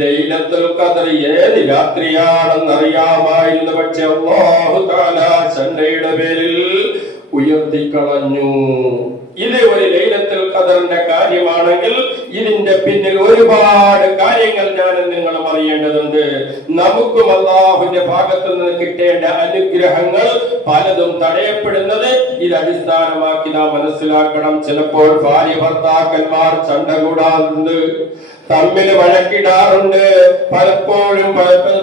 ലൈലത്തുൽ ഖദ്ർ ഏത് രാത്രിയാണെന്ന് അറിയാമായിരുന്നു. പക്ഷെ അല്ലാഹു തആല ചണ്ടയുടെ പേരിൽ ഉയർത്തിക്കളഞ്ഞു. ഇത് ഒരു ലൈലത്തുൽ ഖദ്റിന്റെ കാര്യമാണെങ്കിൽ ഇതിന്റെ പിന്നിൽ ഒരുപാട് കാര്യങ്ങൾ ഞാനും നിങ്ങളും അറിയേണ്ടതുണ്ട്. നമുക്കും അല്ലാഹുവിന്റെ ഭാഗത്തു നിന്ന് കിട്ടേണ്ട അനുഗ്രഹങ്ങൾ പലതും തടയപ്പെടുന്നത് ഇത് അടിസ്ഥാനമാക്കി നാം മനസ്സിലാക്കണം. ചിലപ്പോൾ ഭാര്യ ഭർത്താക്കന്മാർ ചണ്ട കൂടാറുണ്ട്, തമ്മിൽ വഴക്കിടാറുണ്ട്, പലപ്പോഴും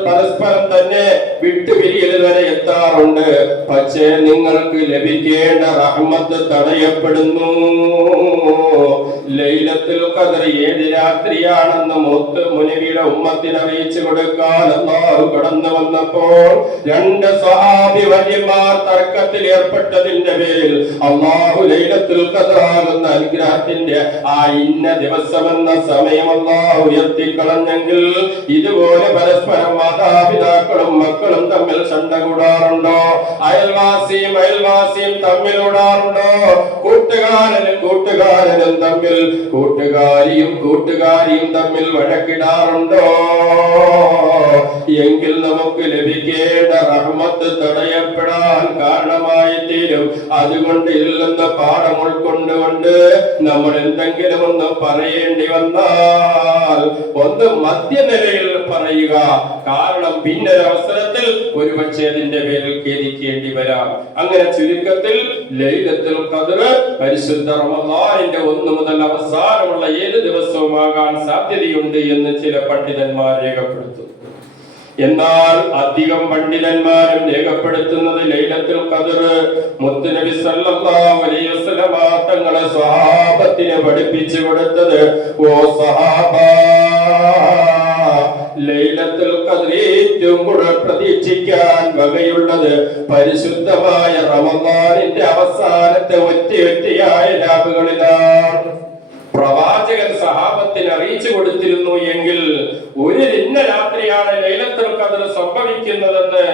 പരസ്പരം തന്നെ വിട്ടുപിരിയൽ വരെ എത്താറുണ്ട്. പക്ഷേ നിങ്ങൾക്ക് ലഭിക്കേണ്ട റഹ്മത്ത് തടയപ്പെടുന്നു. ലൈലത്തുൽ ഖദ്ർ ഏത് രാത്രിയാണെന്ന് മുത്തുനബിയുടെ ഉമ്മത്തിന് അറിയിച്ചു കൊടുക്കാൻ അല്ലാഹു കടന്നു വന്നപ്പോൾ 2 സ്വഹാബി വര്യന്മാർ തർക്കത്തിൽ ഏർപ്പെട്ടതിന്റെ പേരിൽ അല്ലാഹു ലൈലത്തുൽ ഖദ്ർ ആകുന്ന അനുഗ്രഹത്തിന്റെ ആ ഇന്ന ദിവസമെന്ന സമയം അല്ലാഹു ഉയർത്തിക്കളഞ്ഞെങ്കിൽ ഇതുപോലെ പരസ്പരം മാതാപിതാക്കളും മക്കളും തമ്മിൽ ചണ്ട കൂടാറുണ്ടോ? അയൽവാസിയും തമ്മിൽ കൂടാറുണ്ടോ? കൂട്ടുകാരനും തമ്മിൽ, കൂട്ടുകാരിയും തമ്മിൽ വഴക്കിടാറുണ്ടോ? എങ്കിൽ നമുക്ക് ലഭിക്കേണ്ട റഹ്മത്ത് തടയപ്പെടാൻ കാരണമായി തീരും. അതുകൊണ്ട് ഇതിൽ നിന്ന് പാഠം ഉൾക്കൊണ്ടുകൊണ്ട് നമ്മൾ എന്തെങ്കിലും ഒന്ന് പറയേണ്ടി വന്നാൽ ഒന്ന് മധ്യനിലയിൽ പറയുക. കാരണം പിന്നെ അവസരത്തിൽ ഒരുപക്ഷെ അതിന്റെ പേരിൽ ഖേദിക്കേണ്ടി വരാം. അങ്ങനെ ചുരുക്കത്തിൽ ലൈലത്തുൽ ഖദ്ർ പരിശുദ്ധ റമളാനിന്റെ 1 മുതൽ അവസാനമുള്ള ഏത് ദിവസവുമാകാൻ സാധ്യതയുണ്ട് എന്ന് ചില പണ്ഡിതന്മാർ രേഖപ്പെടുത്തുന്നു. എന്നാൽ അധികം പണ്ഡിതന്മാരും രേഖപ്പെടുത്തുന്നത് ലൈലത്തുൽ ഖദ്ർ മുത്തുനബി സല്ലല്ലാഹു അലൈഹി വസല്ലമ തങ്ങളെ സ്വഹാബത്തിനെ പഠിപ്പിച്ചു കൊടുത്തത്, ഓ സ്വഹാബാ, ലൈലത്തുൽ ഖദ്ർ ഏറ്റവും കൂടുതൽ പ്രതീക്ഷിക്കാൻ വകയുള്ളത് പരിശുദ്ധമായ റമളാനിന്റെ അവസാനത്തെ ഒറ്റയായ രാവുകളിലാണ്. പ്രവാചകൻ സഹാബത്തിന് അറിയിച്ചു കൊടുത്തിരുന്നു എങ്കിൽ ഒരു ഇന്ന രാത്രിയാണ് ലൈലത്തുൽ ഖദ്ർ സംഭവിക്കുന്നതെന്ന്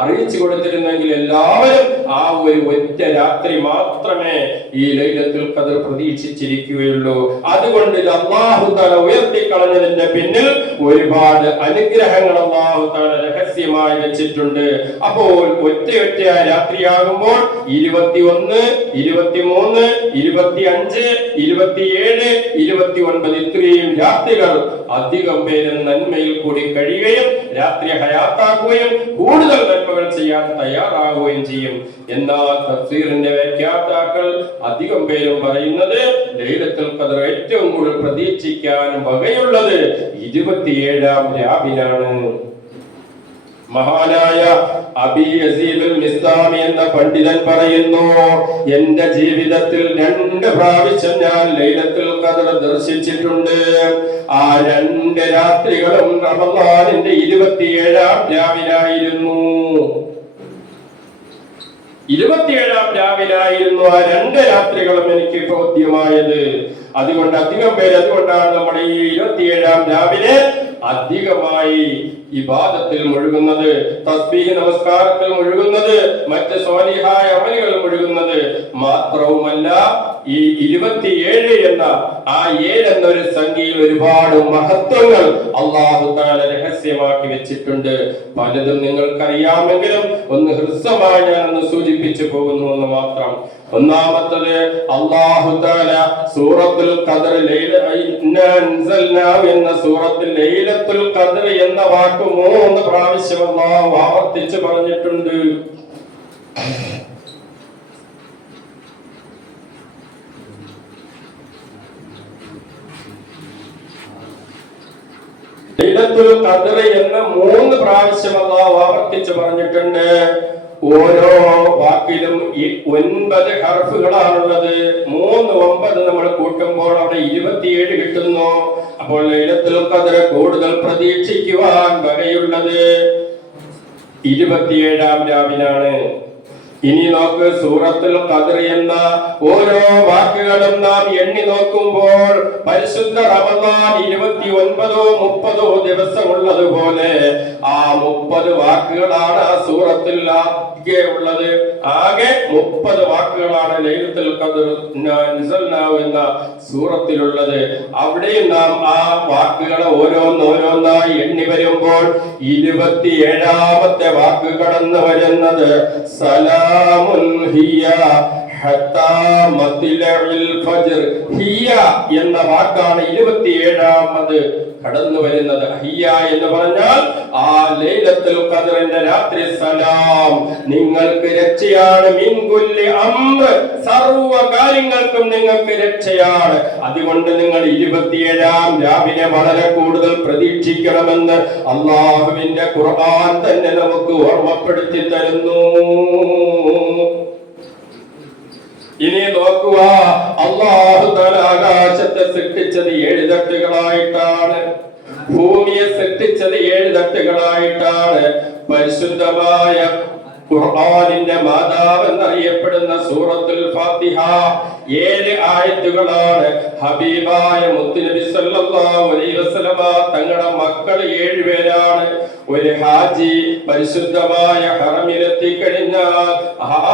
അറിയിച്ചു കൊടുത്തിരുന്നെങ്കിൽ എല്ലാവരും ആ ഒരു ഒറ്റ രാത്രി മാത്രമേ ഈ ലൈലത്തുൽ ഖദ്ർ പ്രതീക്ഷിച്ചിരിക്കുകയുള്ളൂ. അതുകൊണ്ട് ഇത് അല്ലാഹു തആല ഉയർത്തിക്കളഞ്ഞതിന്റെ പിന്നിൽ ഒരുപാട് അനുഗ്രഹങ്ങൾ അല്ലാഹു തആല രഹസ്യമായി വെച്ചിട്ടുണ്ട്. അപ്പോൾ ഒറ്റയായ രാത്രിയാകുമ്പോൾ 21, 23, 25, 27, 29 ഇത്രയും രാത്രികൾ അധികം പേരും നന്മയിൽ കൂടി കഴിയുകയും രാത്രി ഹയാത്താക്കുകയും കൂടുതൽ നന്മകൾ ചെയ്യാൻ തയ്യാറാകുകയും ചെയ്യും. എന്നാൽ തഫ്സീറിന്റെ വ്യാഖ്യാതാക്കൾ അധികം പേരും പറയുന്നത് ലൈലത്തുൽ ഖദ്ർ ഏറ്റവും കൂടുതൽ പ്രതീക്ഷിക്കാൻ വകയുള്ളത് 27-ാം രാവിനാണ്. മഹാനായ അബീ യസീദ് അൽ മിസ്താമി എന്ന പണ്ഡിതൻ പറയുന്നു, എന്റെ ജീവിതത്തിൽ 2 പ്രാവശ്യം ഞാൻ ലൈലത്തുൽ ഖദ്ർ ദർശിച്ചിട്ടുണ്ട്. ആ 2 രാത്രികളും റമളാനിന്റെ 27-ാം രാവിലായിരുന്നു. 27-ാം രാവിലായിരുന്നു ആ 2 രാത്രികളും എനിക്ക് ബോധ്യമായത്. അതുകൊണ്ടാണ് നമ്മുടെ ഈ 27-ാം രാവിലെ അധികമായി ഇബാദത്തിൽ മുഴുകുന്നത്, തസ്ബീഹ് നമസ്കാരത്തിൽ മുഴുകുന്നത്, മറ്റ് സ്വാലിഹായ അമലുകൾ മുഴുകുന്നത്. മാത്രവുമല്ല, ഈ 27 എന്ന ആ 7 എന്നൊരു സംഖ്യയിൽ ഒരുപാട് മഹത്വങ്ങൾ അല്ലാഹു തആല രഹസ്യമാക്കി വെച്ചിട്ടുണ്ട്. പലതും നിങ്ങൾക്കറിയാമെങ്കിലും ഒന്ന് ഹ്രസ്വമായി ഞാനൊന്ന് സൂചിപ്പിച്ചു പോകുന്നു എന്ന് മാത്രം. ഒന്നാമത്തത്, അല്ലാഹു തആല സൂറത്തുൽ ഖദ്ർ എന്ന സൂറത്തിൽ ലൈലത്തുൽ ഖദ്ർ എന്ന വാക്ക് 3 പ്രാവശ്യം അല്ലാഹു ആവർത്തിച്ച് പറഞ്ഞിട്ടുണ്ട്. ലൈലത്തുൽ ഖദ്ർ എന്ന് 3 പ്രാവശ്യം അല്ലാഹു ആവർത്തിച്ച് പറഞ്ഞിട്ടുണ്ട്. ഓരോ വാക്കിലും 9 ഹർഫുകളാണുള്ളത്. 3 9 നമ്മൾ കൂട്ടുമ്പോൾ അവിടെ 27 കിട്ടുന്നു. അപ്പോൾ ലൈലത്തുൽ ഖദ്ർ കൂടുതൽ പ്രതീക്ഷിക്കുവാൻ വകയുള്ളത് 27-ാം രാവിനാണ്. ഇനി നോക്ക്, സൂറത്തുൽ ഖദ്ർ എന്ന ഓരോ വാക്കുകളും നാം എണ്ണി നോക്കുമ്പോൾ പരിശുദ്ധ റമളാൻ 29 30 ദിവസമുള്ളതുപോലെ ആ 30 വാക്കുകളാണ് ആ സൂറത്തിൽ ആകെ ഉള്ളത്. ആകെ 30 വാക്കുകളാണ് ലൈലത്തുൽ ഖദ്ർ എന്ന സൂറത്തിലുള്ളത്. അവിടെയും നാം ആ വാക്കുകളെ ഓരോന്നോരോന്നായി എണ്ണി വരുമ്പോൾ 27-ാമത്തെ വാക്ക് കടന്നു വരുന്നത് സലാമുൻ ഹിയ ഹത്താ മത്ലഇൽ ഫജ്ർ. ഹിയ എന്ന വാക്കാണ് 27-ാമത് കടന്നു വരുന്നത്. ഹിയ എന്ന് പറഞ്ഞാൽ ആ ലൈലത്തുൽ ഖദ്റിന്റെ രാത്രി സലാം നിങ്ങൾക്ക് രക്ഷയാണ്. മിൻ കുല്ലി അംർ, സർവ്വ കാര്യങ്ങൾക്കും നിങ്ങൾക്ക് രക്ഷയാണ്. അതുകൊണ്ട് നിങ്ങൾ 27-ാം രാവിനെ വളരെ കൂടുതൽ പ്രതീക്ഷിക്കണമെന്ന് അല്ലാഹുവിന്റെ ഖുർആൻ തന്നെ നമുക്ക് ഓർമ്മപ്പെടുത്തി തരുന്നു. ഇനി നോക്കുക, അല്ലാഹു തആല ആകാശത്തെ സൃഷ്ടിച്ചത് 7 തട്ടുകളായിട്ടാണ്. ഭൂമിയെ സൃഷ്ടിച്ചത് 7 തട്ടുകളായിട്ടാണ്. പരിശുദ്ധമായ ഖുർആനിന്റെ മാതാവ് എന്നറിയപ്പെടുന്ന സൂറത്തുൽ ഫാത്തിഹ 7 ആയത്തുകളാണ്. ഹബീബായ മുത്തുനബി സല്ലല്ലാഹു അലൈഹി വസല്ലമ തങ്ങളുടെ മക്കൾ 7 പേരാണ്. ഒരു ഹാജി പരിശുദ്ധമായ ഹറമിലെത്തി കഴിഞ്ഞാൽ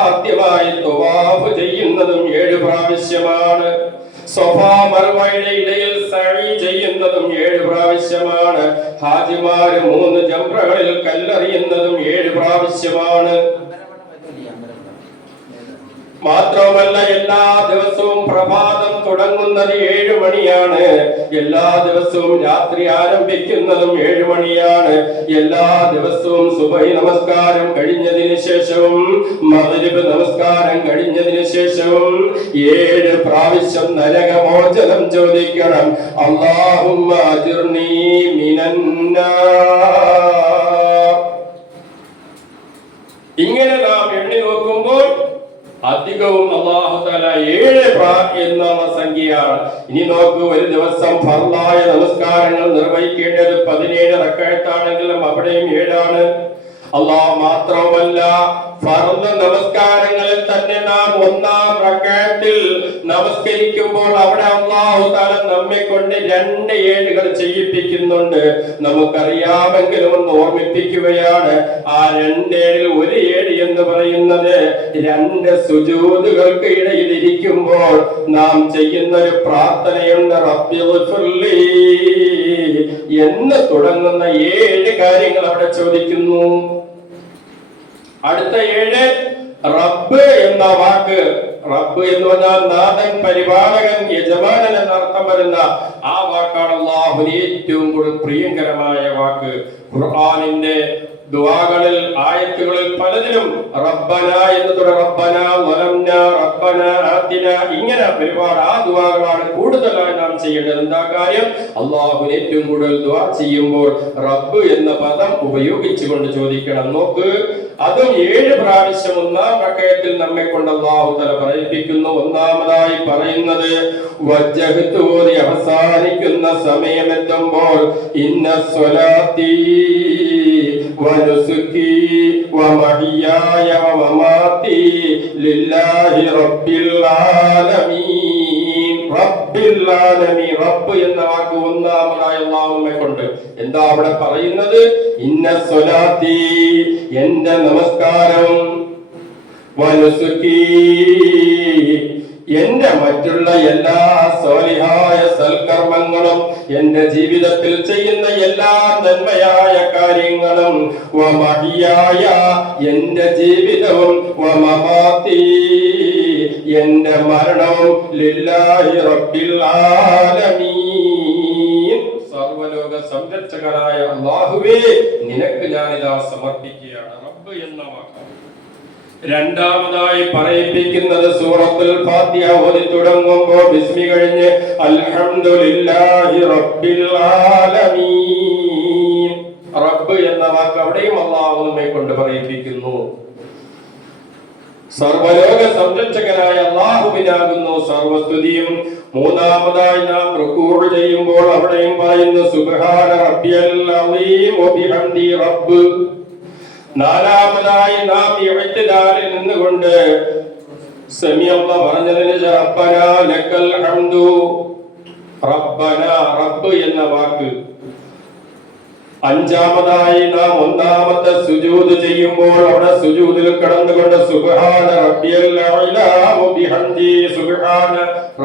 ആദ്യമായി തവാഫ് ചെയ്യുന്നതും 7 പ്രാവശ്യമാണ്. സഫാ മർവയുടെ ഇടയിൽ സഈ ചെയ്യുന്നതും 7 പ്രാവശ്യമാണ്. ഹാജിമാര് 3 ജംറകളിൽ കല്ലെറിയുന്നതും 7 പ്രാവശ്യമാണ്. മാത്രമല്ല, എല്ലാ ദിവസവും പ്രഭാതം തുടങ്ങുന്നത് 7 മണിയാണ്. എല്ലാ ദിവസവും രാത്രി ആരംഭിക്കുന്നതും 7 മണിയാണ്. എല്ലാ ദിവസവും സുബഹി നമസ്കാരം കഴിഞ്ഞതിന് ശേഷവും മഗ്രിബ് നമസ്കാരം കഴിഞ്ഞതിന് ശേഷവും 7 പ്രാവശ്യം നരകമോചനം ചോദിക്കണം. അല്ലാഹുമ്മ അജിർനി മിനന്നാർ. ഇങ്ങനെ നാം എണ്ണി നോക്കുമ്പോൾ അധികവും അല്ലാഹു തആല 7 എന്നുള്ള സംഖ്യയാണ്. ഇനി നോക്കൂ, ഒരു ദിവസം ഫർളായ നമസ്കാരങ്ങൾ നിർവഹിക്കേണ്ടത് 17 റക്അത്താണെങ്കിലും അവിടെയും 7 ആണ്. അല്ലാഹ് മാത്രമല്ല, ഫർദ് നമസ്കാരങ്ങളിൽ തന്നെ നാം 1-ാം റക്അത്തിൽ നമസ്കരിക്കുമ്പോൾ അവിടെ അല്ലാഹു തആല നമ്മെ കൊണ്ട് 2 ഏടുകൾ ചെയ്യിപ്പിക്കുന്നുണ്ട്. നമുക്കറിയാമെങ്കിലും ഒന്ന് ഓർമ്മിപ്പിക്കുകയാണ്. ആ 2 ഏടിൽ ഒരു ഏട് എന്ന് പറയുന്നത് 2 സുജൂദുകൾക്ക് ഇടയിൽ ഇരിക്കുമ്പോൾ നാം ചെയ്യുന്ന ഒരു പ്രാർത്ഥനയുണ്ട്. റബ്ബിഗ്ഫിർലി എന്ന് തുടങ്ങുന്ന 7 കാര്യങ്ങൾ അവിടെ ചോദിക്കുന്നു. അടുത്ത 7 റബ്ബ് എന്ന വാക്ക്. റബ്ബ് എന്ന് പറഞ്ഞാൽ നാഥൻ, പരിപാലകൻ, യജമാനൻ എന്നർത്ഥം വരുന്ന ആ വാക്കാണ് അള്ളാഹുവിന് ഏറ്റവും കൂടുതൽ പ്രിയങ്കരമായ വാക്ക്. ഖുർആനിന്റെ ദുആകളിൽ ആയത്തുകളിൽ പലതിലും റബ്ബന എന്ന് തുടങ്ങി റബ്ബന വലംന റബ്ബന ആതിന ഇങ്ങനെ ഒരുപാട് ആ ദുആകളാണ് കൂടുതലായി നാം ചെയ്യേണ്ടത്. എന്താ കാര്യം? അള്ളാഹുവിന് ഏറ്റവും കൂടുതൽ ദുആ ചെയ്യുമ്പോൾ റബ്ബ് എന്ന പദം ഉപയോഗിച്ചുകൊണ്ട് ചോദിക്കണം. നോക്ക്, അതും 7 പ്രാവശ്യം ഒന്നാം റക്അത്തിൽ നമ്മെ കൊണ്ട് അല്ലാഹു തആല പറയിപ്പിക്കുന്നു. ഒന്നാമതായി പറയുന്നത് വജ്ജഹ്തു ഓതി അവസാനിക്കുന്ന സമയമെത്തുമ്പോൾ ഇന്ന സ്വലാത്തി വനുസുകി വമഹിയായ വമമാതി ലില്ലാഹി റബ്ബിൽ ആലമീൻ. റബ്ബിൽ ആലമീൻ, റബ്ബ് എന്ന വാക്ക് ഒന്നാമതായി അല്ലാഹുവിനെ കൊണ്ട് എന്താ അവിടെ പറയുന്നത്? ഇന്ന സ്വലാത്തി, എന്റെ നമസ്കാരം, വനുസുകി, എന്റെ മറ്റുള്ള എല്ലാ സ്വാലിഹായ സൽക്കർമ്മങ്ങളും, എന്റെ ജീവിതത്തിൽ ചെയ്യുന്ന എല്ലാ നന്മയായ കാര്യങ്ങളും, വമഹിയായ, എന്റെ ജീവിതവും, വമമാതി, എന്റെ മരണവും, ലില്ലാഹി റബ്ബിൽ ആലമീൻ, സർവലോക സംരക്ഷകനായ അല്ലാഹുവേ നിനക്ക് ഞാനിതാ സമർപ്പിക്കുകയാണ്. റബ്ബ് എന്ന വാക്ക് രണ്ടാമതായി പറയിപ്പിക്കുന്നത് സൂറത്തുൽ ഫാത്തിഹ ഓതി തുടങ്ങുമ്പോൾ ബിസ്മി കഴിഞ്ഞ് അൽഹംദുലില്ലാഹി റബ്ബിൽ ആലമീൻ. റബ്ബ് എന്ന വാക്ക് അവിടെയും അല്ലാഹു നമ്മെ കൊണ്ട് പറയിപ്പിക്കുന്നു. സർവലോക സംരക്ഷകനായ അല്ലാഹുവിനാകുന്നു സർവസ്തുതിയും. മൂന്നാമതായി നാം റുകൂഉ ചെയ്യുമ്പോൾ അവിടെയും പറയുന്നു സുബ്ഹാന റബ്ബിയൽ അളീം വബിഹംദി റബ്ബ്. നാലാമതായി നാം ഇഅ്തിദാലിൽ നിന്നുകൊണ്ട് സമീഅ പറഞ്ഞതിന് റബ്ബനാ ലക്കൽ ഹംദു. റബ്ബന, റബ്ബ് എന്ന വാക്ക്. അഞ്ചാമതായി നാം ഒന്നാമത്തെ സുജൂദ് ചെയ്യുമ്പോൾ അവിടെ സുജൂദിൽ കിടന്നുകൊണ്ട് സുബ്ഹാന റബ്ബിയൽ അഅ്ലാ വബിഹംദി സുബ്ഹാന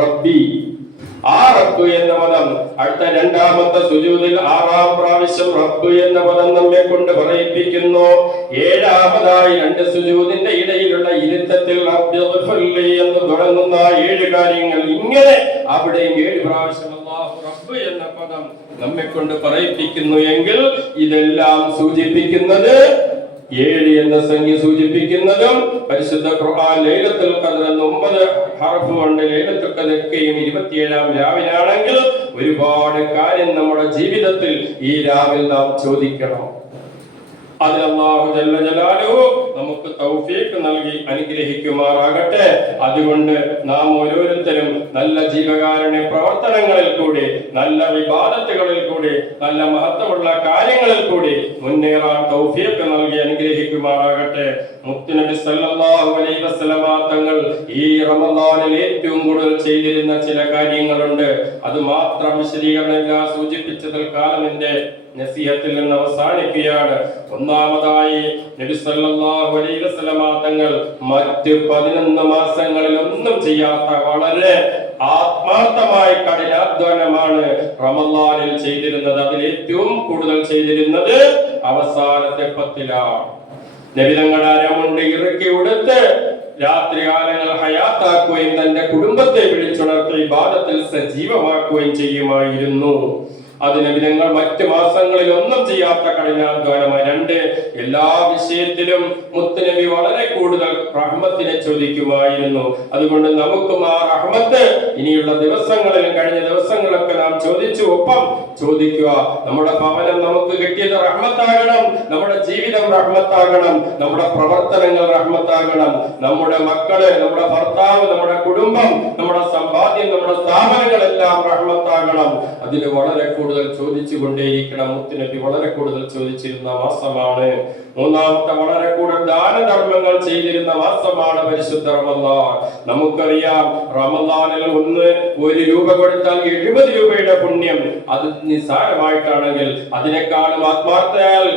റബ്ബി. ആ റബ്ബ് എന്ന പദം അടുത്ത രണ്ടാമത്തെ സുജൂദിൽ 6-ാം പ്രാവശ്യം റബ്ബ് എന്ന പദം നമ്മെ കൊണ്ട് പറയിപ്പിക്കുന്നു. ഏഴാമതായി 2 സുജൂദിന്റെ ഇടയിലുള്ള ഇരുത്തത്തിൽ റബ്ബിഗ്ഫിർലി എന്ന് തുടങ്ങുന്ന 7 കാര്യങ്ങൾ. ഇങ്ങനെ അവിടെയും 7 പ്രാവശ്യം അല്ലാഹു റബ്ബ് എന്ന പദം നമ്മെ കൊണ്ട് പറയിപ്പിക്കുന്നു. എങ്കിൽ ഇതെല്ലാം സൂചിപ്പിക്കുന്നത് 7 എന്ന സംഖ്യ സൂചിപ്പിക്കുന്നതും പരിശുദ്ധ ഖുർആൻ ലൈലത്തുൽ ഖദ്ർ എന്ന 9 ഹർഫ് കൊണ്ട് ലൈലത്തുൽ ഖദ്ർക്കയും 27-ാം രാവിലാണെങ്കിൽ ഒരുപാട് കാര്യം നമ്മുടെ ജീവിതത്തിൽ ഈ രാവിൽ നാം ചോദിക്കണം. അതിൽ അല്ലാഹു ജല്ല ജലാലുഹു നമുക്ക് തൗഫീഖ് നൽകി അനുഗ്രഹിക്കുമാറാകട്ടെ. അതുകൊണ്ട് നാം ഓരോരുത്തരും നല്ല ജീവകാരുണ്യ പ്രവർത്തനങ്ങളിൽ കൂടി, നല്ല വിവാദത്തുകളിൽ കൂടി, നല്ല മഹത്വമുള്ള കാര്യങ്ങളിൽ കൂടി മുന്നേറാൻ തൗഫീഖ് നൽകി അനുഗ്രഹിക്കുമാറാകട്ടെ. മുത്തുനബി സല്ലല്ലാഹു അലൈഹി വസല്ലമ തങ്ങൾ ഈ റമദാനിൽ ഏറ്റവും കൂടുതൽ ചെയ്തിരുന്ന ചില കാര്യങ്ങളുണ്ട്. അത് മാത്രം വിശദീകരണമില്ല സൂചിപ്പിച്ചതിൽ കാലം എന്റെ നസീഹത്തിൽ നിന്ന് അവസാനിക്കുകയാണ്. ഒന്നാമതായി നബി സല്ലല്ലാഹു അലൈഹി വസല്ലമ തങ്ങൾ മറ്റ് 11 മാസങ്ങളിൽ ഒന്നും ചെയ്യാത്ത വളരെ ആത്മാർത്ഥമായ കഠിനാധ്വാനമാണ് റമദാനിൽ ചെയ്തിരുന്നത്. അതിൽ ഏറ്റവും കൂടുതൽ ചെയ്തിരുന്നത് അവസാനത്തെ 10-ലാണ്. നബി തങ്ങൾ അരമുണ്ട് ഇറക്കി ഉടുത്ത് രാത്രികാലങ്ങൾ ഹയാത്താക്കുകയും തന്റെ കുടുംബത്തെ വിളിച്ചുണർത്തി ഇബാദത്തിൽ സജീവമാക്കുകയും ചെയ്യുമായിരുന്നു. അത് നബി തങ്ങൾ മറ്റു മാസങ്ങളിൽ ഒന്നും ചെയ്യാത്ത കഠിനാധ്വാനമായി. 2, എല്ലാ വിഷയത്തിലും മുത്തുനബി വളരെ കൂടുതൽ റഹ്മത്തിനെ ചോദിക്കുമായിരുന്നു. അതുകൊണ്ട് നമുക്കും ആ റഹ്മത്ത് ഇനിയുള്ള ദിവസങ്ങളിലും കഴിഞ്ഞ ദിവസങ്ങളൊക്കെ നാം ചോദിച്ചു. ഒപ്പം ചോദിക്കുക, നമ്മുടെ ഭവനം നമുക്ക് കിട്ടിയത് റഹ്മത്താകണം, നമ്മുടെ ജീവിതം റഹ്മത്താകണം, നമ്മുടെ പ്രവർത്തനങ്ങൾ റഹ്മത്താകണം, നമ്മുടെ മക്കള്, നമ്മുടെ ഭർത്താവ്, നമ്മുടെ കുടുംബം, നമ്മുടെ സമ്പാദ്യം, നമ്മുടെ സ്ഥാപനങ്ങളെല്ലാം റഹ്മത്താകണം. അതിന് വളരെ കൂടുതൽ ചോദിച്ചു കൊണ്ടേയിരിക്കണം. മുത്തുനബി വളരെ കൂടുതൽ ചോദിച്ചിരുന്ന മാസമാണ്. മൂന്നാമത്തെ വളരെ കൂടുതൽ ദാനധർമ്മങ്ങൾ ചെയ്തിരുന്ന മാസമാണ് പരിശുദ്ധ റമദാൻ. നമുക്കറിയാം റമദാനിൽ 1 രൂപ കൊടുത്താൽ 70 രൂപയുടെ പുണ്യം. അത് നിസ്സാരമായിട്ടാണെങ്കിൽ അതിനേക്കാളും ആത്മാർത്ഥയാൽ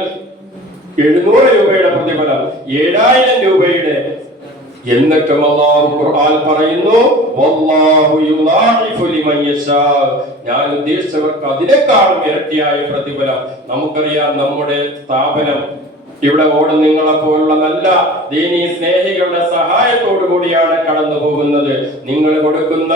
700 രൂപയുടെ പ്രതിഫലം, 7000 രൂപയുടെ. എന്നിട്ടും അല്ലാഹു ഖുർആൻ പറയുന്നു വല്ലാഹു യുളാഇഫു ലിമൻ യശാ, ഞാൻ ഉദ്ദേശിച്ചവർക്ക് അതിനേക്കാളും ഇരട്ടിയായ പ്രതിഫലം. നമുക്കറിയാം നമ്മുടെ സ്ഥാപനം ഇവിടെ നിങ്ങളെ പോലുള്ള നല്ല ദീനീ സ്നേഹികളുടെ സഹായത്തോടു കൂടിയാണ് കടന്നു പോകുന്നത്. നിങ്ങൾ കൊടുക്കുന്ന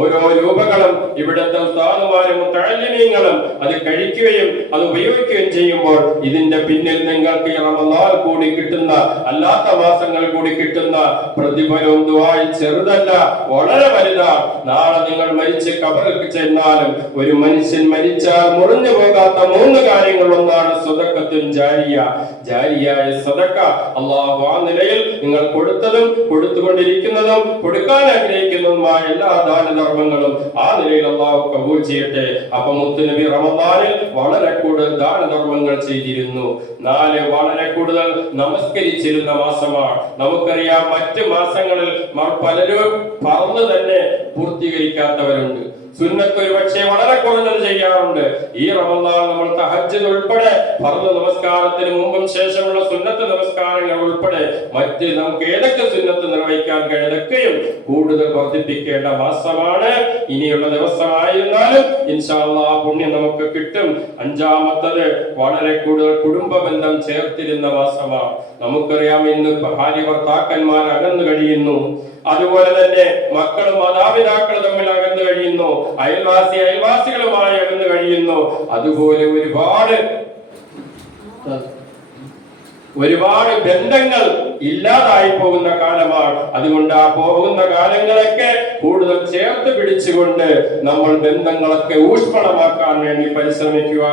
ഓരോ രൂപകളും ഇവിടുത്തെ ഉസ്താദുമാരും മുതഅല്ലിമീങ്ങളും അത് കഴിക്കുകയും അത് ഉപയോഗിക്കുകയും ചെയ്യുമ്പോൾ ഇതിന്റെ പിന്നിൽ നിങ്ങൾക്ക് ഈ റമദാൻ കൂടി കിട്ടുന്ന, അല്ലാത്ത മാസങ്ങൾ കൂടി കിട്ടുന്ന പ്രതിഫലവും ദുആയും ചെറുതല്ല, വളരെ വലുതാണ്. നാളെ നിങ്ങൾ മരിച്ച് ഖബറിൽ ചെന്നാലും ഒരു മനുഷ്യൻ മരിച്ചാൽ മുറിഞ്ഞു പോകാത്ത 3 കാര്യങ്ങൾ. ഒന്നാണ് സദഖത്തുൻ ജാരിയ, ജാരിയായ സദഖ. അല്ലാഹു ആ നിലയിൽ നിങ്ങൾ കൊടുത്തതും കൊടുത്തുകൊണ്ടിരിക്കുന്നതും കൊടുക്കാൻ ആഗ്രഹിക്കുന്നതുമായ എല്ലാ ദാനധർമ്മങ്ങളും ആ നിലയിൽ അല്ലാഹു കബൂൽ ചെയ്യട്ടെ. അപ്പൊ മുത്തുനബി റമദാനിൽ വളരെ കൂടുതൽ ദാനധർമ്മങ്ങൾ ചെയ്തിരുന്നു. 4 വളരെ കൂടുതൽ നമസ്കരിച്ചിരുന്ന മാസമാണ്. നമുക്കറിയാം മറ്റ് മാസങ്ങളിൽ പലരും ഫർള് തന്നെ പൂർത്തീകരിക്കാത്തവരുണ്ട്. സുന്നത്ത് ഒരു പക്ഷേ വളരെ കുറഞ്ഞത് ചെയ്യാറുണ്ട്. ഈ റമദാൻ നമ്മൾ തഹജ്ജുദ് ഉൾപ്പെടെ ഫർള് നമസ്കാരത്തിന് മുമ്പും ശേഷമുള്ള സുന്നത്ത് നമസ്കാരങ്ങൾ ഉൾപ്പെടെ മറ്റ് നമുക്ക് ഏതൊക്കെ സുന്നത്ത് നിർവഹിക്കാൻ കഴിയുന്നതൊക്കെയും കൂടുതൽ വർദ്ധിപ്പിക്കേണ്ട മാസമാണ്. ഇനിയുള്ള ദിവസമായിരുന്നാലും ഇൻഷാ അല്ലാഹ് പുണ്യം നമുക്ക് കിട്ടും. 5-മത്തത് വളരെ കൂടുതൽ കുടുംബ ബന്ധം ചേർത്തിരുന്ന മാസമാണ്. നമുക്കറിയാം ഇന്ന് ഭാര്യ ഭർത്താക്കന്മാർ അകന്നു കഴിയുന്നു, അതുപോലെ തന്നെ മക്കളും മാതാപിതാക്കളും തമ്മിൽ അകന്നു കഴിയുന്നു, അയൽവാസികളുമായി അകന്നു കഴിയുന്നു. അതുപോലെ ഒരുപാട് ബന്ധങ്ങൾ ഇല്ലാതായി പോകുന്ന കാലമാണ്. അതുകൊണ്ട് ആ പോകുന്ന കാലങ്ങളൊക്കെ കൂടുതൽ ചേർത്ത് പിടിച്ചുകൊണ്ട് നമ്മൾ ബന്ധങ്ങളൊക്കെ ഊഷ്മളമാക്കാൻ വേണ്ടി പരിശ്രമിക്കുക.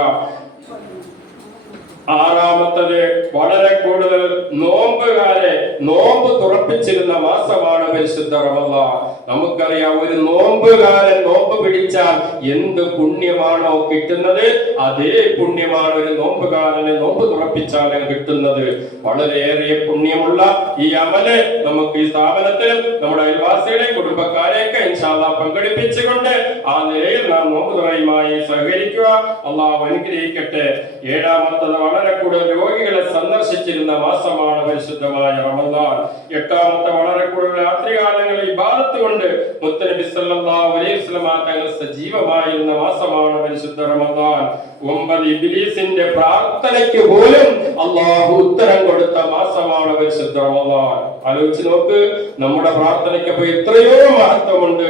6-മത്തത് വളരെ കൂടുതൽ നോമ്പ് തുറപ്പിച്ചിരുന്ന മാസമാണ് പരിശുദ്ധ റമദാൻ. നമുക്കറിയാം ഒരു നോമ്പുകാരൻ നോമ്പ് പിടിച്ചാൽ എന്ത് പുണ്യമാണോ കിട്ടുന്നത് അതേ പുണ്യമാണ് ഒരു നോമ്പുകാരന് നോമ്പ് തുറപ്പിച്ചാലും കിട്ടുന്നത്. വളരെയേറെ പുണ്യമുള്ള ഈ അമല് നമുക്ക് ഈ സ്ഥാപനത്തിലും നമ്മുടെ അയൽവാസികളെ കുടുംബക്കാരെയൊക്കെ ഇൻഷാ അല്ലാഹ് പങ്കെടുപ്പിച്ചുകൊണ്ട് ആ നിലയിൽ നാം നോമ്പ് തുറയുമായി സഹകരിക്കുക. അല്ലാഹു അനുഗ്രഹിക്കട്ടെ. 7-മത്തത് വളരെ കൂടുതൽ രോഗികളെ സന്ദർശിച്ചിരുന്ന മാസമാണ് പരിശുദ്ധമായ റമദാൻ. 8-മത്തെ വളരെ കൂടുതൽ രാത്രികാലങ്ങളിൽ ഇബാദത്ത് കൊണ്ട് മുത്തനബി സല്ലല്ലാഹു അലൈഹി വസല്ലം തങ്ങൾ സജീവമായിരുന്ന മാസമാണ് പരിശുദ്ധ റമദാൻ. 9 ഇബ്ലീസിന്റെ പ്രാർത്ഥനയ്ക്ക് പോലും അല്ലാഹു ഉത്തരം കൊടുത്ത മാസമാണ് പരിശുദ്ധ റമദാൻ. ആലോചിച്ച് നോക്ക്, നമ്മുടെ പ്രാർത്ഥനയ്ക്ക് എത്രയോ മഹത്വമുണ്ട്.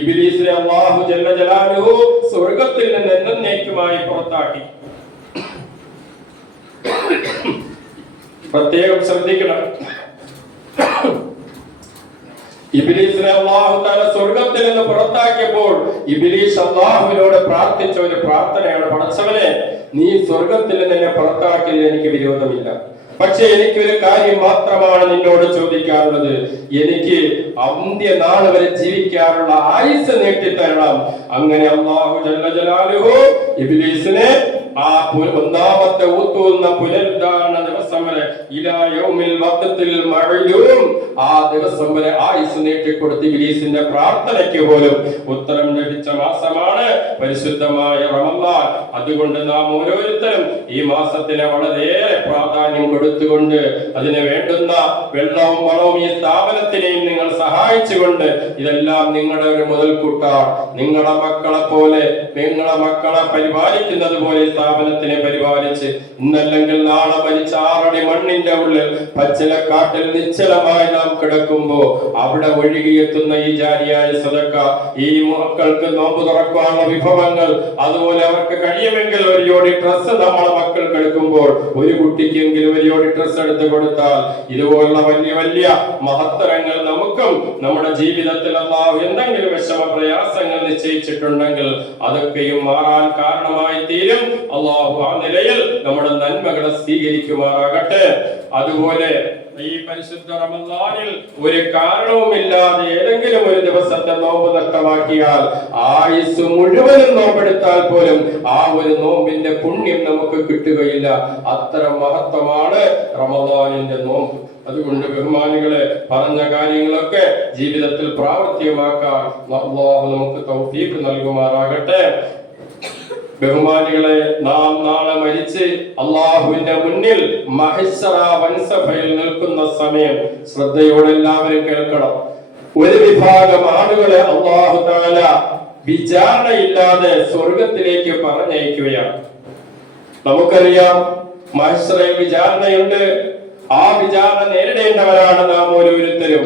ഇബ്ലീസിനെ അല്ലാഹു ജല്ല ജലാലുഹു സ്വർഗ്ഗത്തിൽ നിന്ന് എന്നേക്കുമായി പുറത്താക്കി. പ്രത്യേകം ശ്രദ്ധിക്കണം, ഇബ്ലീസിനെ അല്ലാഹു തആല സ്വർഗ്ഗത്തിൽ നിന്ന് പുറത്താക്കിയപ്പോൾ ഇബ്ലീസ് അല്ലാഹുവിനോട് പ്രാർത്ഥിച്ച ഒരു പ്രാർത്ഥനയാണ്, പടച്ചവനെ നീ സ്വർഗ്ഗത്തിൽ നിന്ന് എന്നെ പുറത്താക്കിയതിൽ എനിക്ക് വിരോധമില്ല, പക്ഷെ എനിക്കൊരു കാര്യം മാത്രമാണ് നിന്നോട് ചോദിക്കാനുള്ളത്. എനിക്ക് അന്ത്യനാൾ വരെ ജീവിക്കാനുള്ള ആയുസ് നീട്ടിത്തരണം. അങ്ങനെ അല്ലാഹു ജല്ല ജലാലുഹു ഇബ്ലീസിനെ ആ 1-മത്തെ ഊത്തുന്ന പുനരുദ്ധാരണ ദിവസം വരെ ഇലാ യൗമിൽ വഖ്തിൽ മഅലൂം, ആ ദിവസം വരെ ആയുസ് നീട്ടിക്കൊടുത്ത് ഇബ്ലീസിന്റെ പ്രാർത്ഥനയ്ക്ക് പോലും ഉത്തരം ലഭിച്ച മാസമാണ് പരിശുദ്ധമായ റമദാൻ. അതുകൊണ്ട് നാം ഓരോരുത്തരും ഈ മാസത്തിന് വളരെയേറെ പ്രാധാന്യം കൊടുത്തുകൊണ്ട് അതിന് വേണ്ടുന്ന വെള്ളവും വളവും ഈ സ്ഥാപനത്തിനെയും നിങ്ങൾ സഹായിച്ചുകൊണ്ട് ഇതെല്ലാം നിങ്ങളുടെ ഒരു മുതൽക്കൂട്ടാണ്. നിങ്ങളുടെ മക്കളെ പോലെ, നിങ്ങളുടെ മക്കളെ പരിപാലിക്കുന്നത് പോലെ സ്ഥാപനത്തിനെ പരിപാലിച്ച് ഇന്നല്ലെങ്കിൽ നാളെ മരിച്ച 6 അടി മണ്ണിന്റെ ഉള്ളിൽ പച്ചിലക്കാട്ടിൽ നിശ്ചലമായി നാം കിടക്കുമ്പോ അവിടെ ഒഴുകിയെത്തുന്ന ഈ ജാരിയായ സദഖ, ഈ മക്കൾക്ക് നോമ്പ് തുറക്കാനുള്ള വിഭവങ്ങൾ, അതുപോലെ അവർക്ക് കഴിയുമെങ്കിൽ ഒരു ജോഡി ഡ്രസ്സ് നമ്മളെ മക്കൾക്ക് എടുക്കുമ്പോൾ ഒരു കുട്ടിക്കെങ്കിലും ഒരു ജോഡി ഡ്രസ്സ് എടുത്തു കൊടുത്താൽ ഇതുപോലുള്ള വലിയ വലിയ മഹത്തരങ്ങൾ നമുക്കും നമ്മുടെ ജീവിതത്തിൽ അല്ലാഹു എന്തെങ്കിലും വിഷമ പ്രയാസങ്ങൾ നിശ്ചയിച്ചിട്ടുണ്ടെങ്കിൽ അതൊക്കെയും മാറാൻ കാരണമായി തീരും. അല്ലാഹു ആ നിലയിൽ നമ്മുടെ നന്മകളെ സ്വീകരിക്കുമാറാകട്ടെ. അതുപോലെ ഈ പരിശുദ്ധ റമദാനിൽ ഒരു കാരണവുമില്ലാതെ ഏതെങ്കിലും ഒരു ദിവസത്തെ നോമ്പ് നഷ്ടമാക്കിയാൽ ആയുസ് മുഴുവനും നോമ്പെടുത്താൽ പോലും ആ ഒരു നോമ്പിന്റെ പുണ്യം നമുക്ക് കിട്ടുകയില്ല. അത്തരം മഹത്വമാണ് റമദാനിന്റെ നോമ്പ്. അതുകൊണ്ട് ബഹുമാനികളെ, പറഞ്ഞ കാര്യങ്ങളൊക്കെ ജീവിതത്തിൽ പ്രാവർത്തികമാക്കാൻ അല്ലാഹു നമുക്ക് തൗഫീഖ് നൽകുമാറാകട്ടെ. ബഹുമാനികളെ, നാം നാളെ മരിച്ച് അള്ളാഹുവിന്റെ മുന്നിൽ മഹ്ശറ വൻസഭയിൽ നിൽക്കുന്ന സമയം ശ്രദ്ധയോടെ എല്ലാവരും കേൾക്കണം. ഒരു വിഭാഗം ആളുകളെ അല്ലാഹു തആല വിചാരണയില്ലാതെ സ്വർഗത്തിലേക്ക് പറഞ്ഞയക്കുകയാണ്. നമുക്കറിയാം മഹ്ശറയിൽ വിചാരണയുണ്ട്. ആ വിചാരണ നേരിടേണ്ടവരാണ് നാം ഓരോരുത്തരും.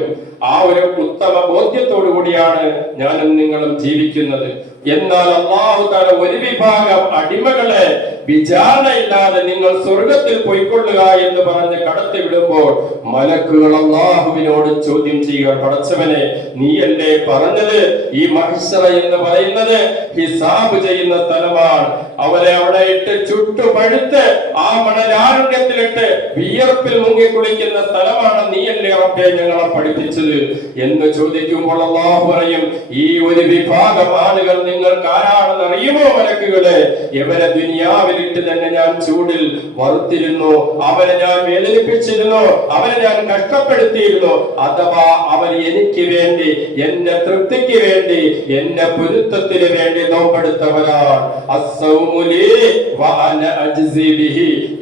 ആ ഒരു ഉത്തമ ബോധ്യത്തോടു കൂടിയാണ് ഞാനും നിങ്ങളും ജീവിക്കുന്നത്. എന്നാൽ അല്ലാഹു തആല ഒരു വിഭാഗം അടിമകളെ വിചാരണയില്ലാതെ നിങ്ങൾ സ്വർഗത്തിൽ പോയിക്കൊള്ളുക എന്ന് പറഞ്ഞ് കടത്തിവിടുമ്പോൾ മലക്കുകൾ അല്ലാഹുവിനോട് ചോദ്യം ചെയ്യുക, പടച്ചവനെ, നീയല്ലേ പറഞ്ഞത് ഈ മഹ്ശറ എന്ന് പറയുന്നത് ഹിസാബ് ചെയ്യുന്ന സ്ഥലമാണ്, അവരെ അവിടെ ഇട്ട് ചുട്ടുപഴുത്ത് ആ മണലാരണ്യത്തിലിട്ട് വിയർപ്പിൽ മുങ്ങി കുളിക്കുന്ന സ്ഥലമാണ്, നീയല്ലേ റബ്ബേ ഞങ്ങളെ പഠിപ്പിച്ചത് എന്ന് ചോദിക്കുമ്പോൾ അല്ലാഹു പറയും, ഈ ഒരു വിഭാഗം ആളുകൾ നിങ്ങൾക്ക് ആരാണെന്ന് അറിയുമോ മലക്കുകളെ? ഇവരെ ദുനിയാവിലിട്ട് തന്നെ ഞാൻ ചൂടിൽ വറുത്തിരുന്നു, അവരെ ഞാൻ വേദനിപ്പിച്ചിരുന്നു, അവരെ ഞാൻ കഷ്ടപ്പെടുത്തിയിരുന്നു. അഥവാ അവർ എനിക്ക് വേണ്ടി, എന്റെ തൃപ്തിക്ക് വേണ്ടി, എന്റെ പൊരുത്തത്തിന് വേണ്ടി നോമ്പെടുത്തവരാണ്.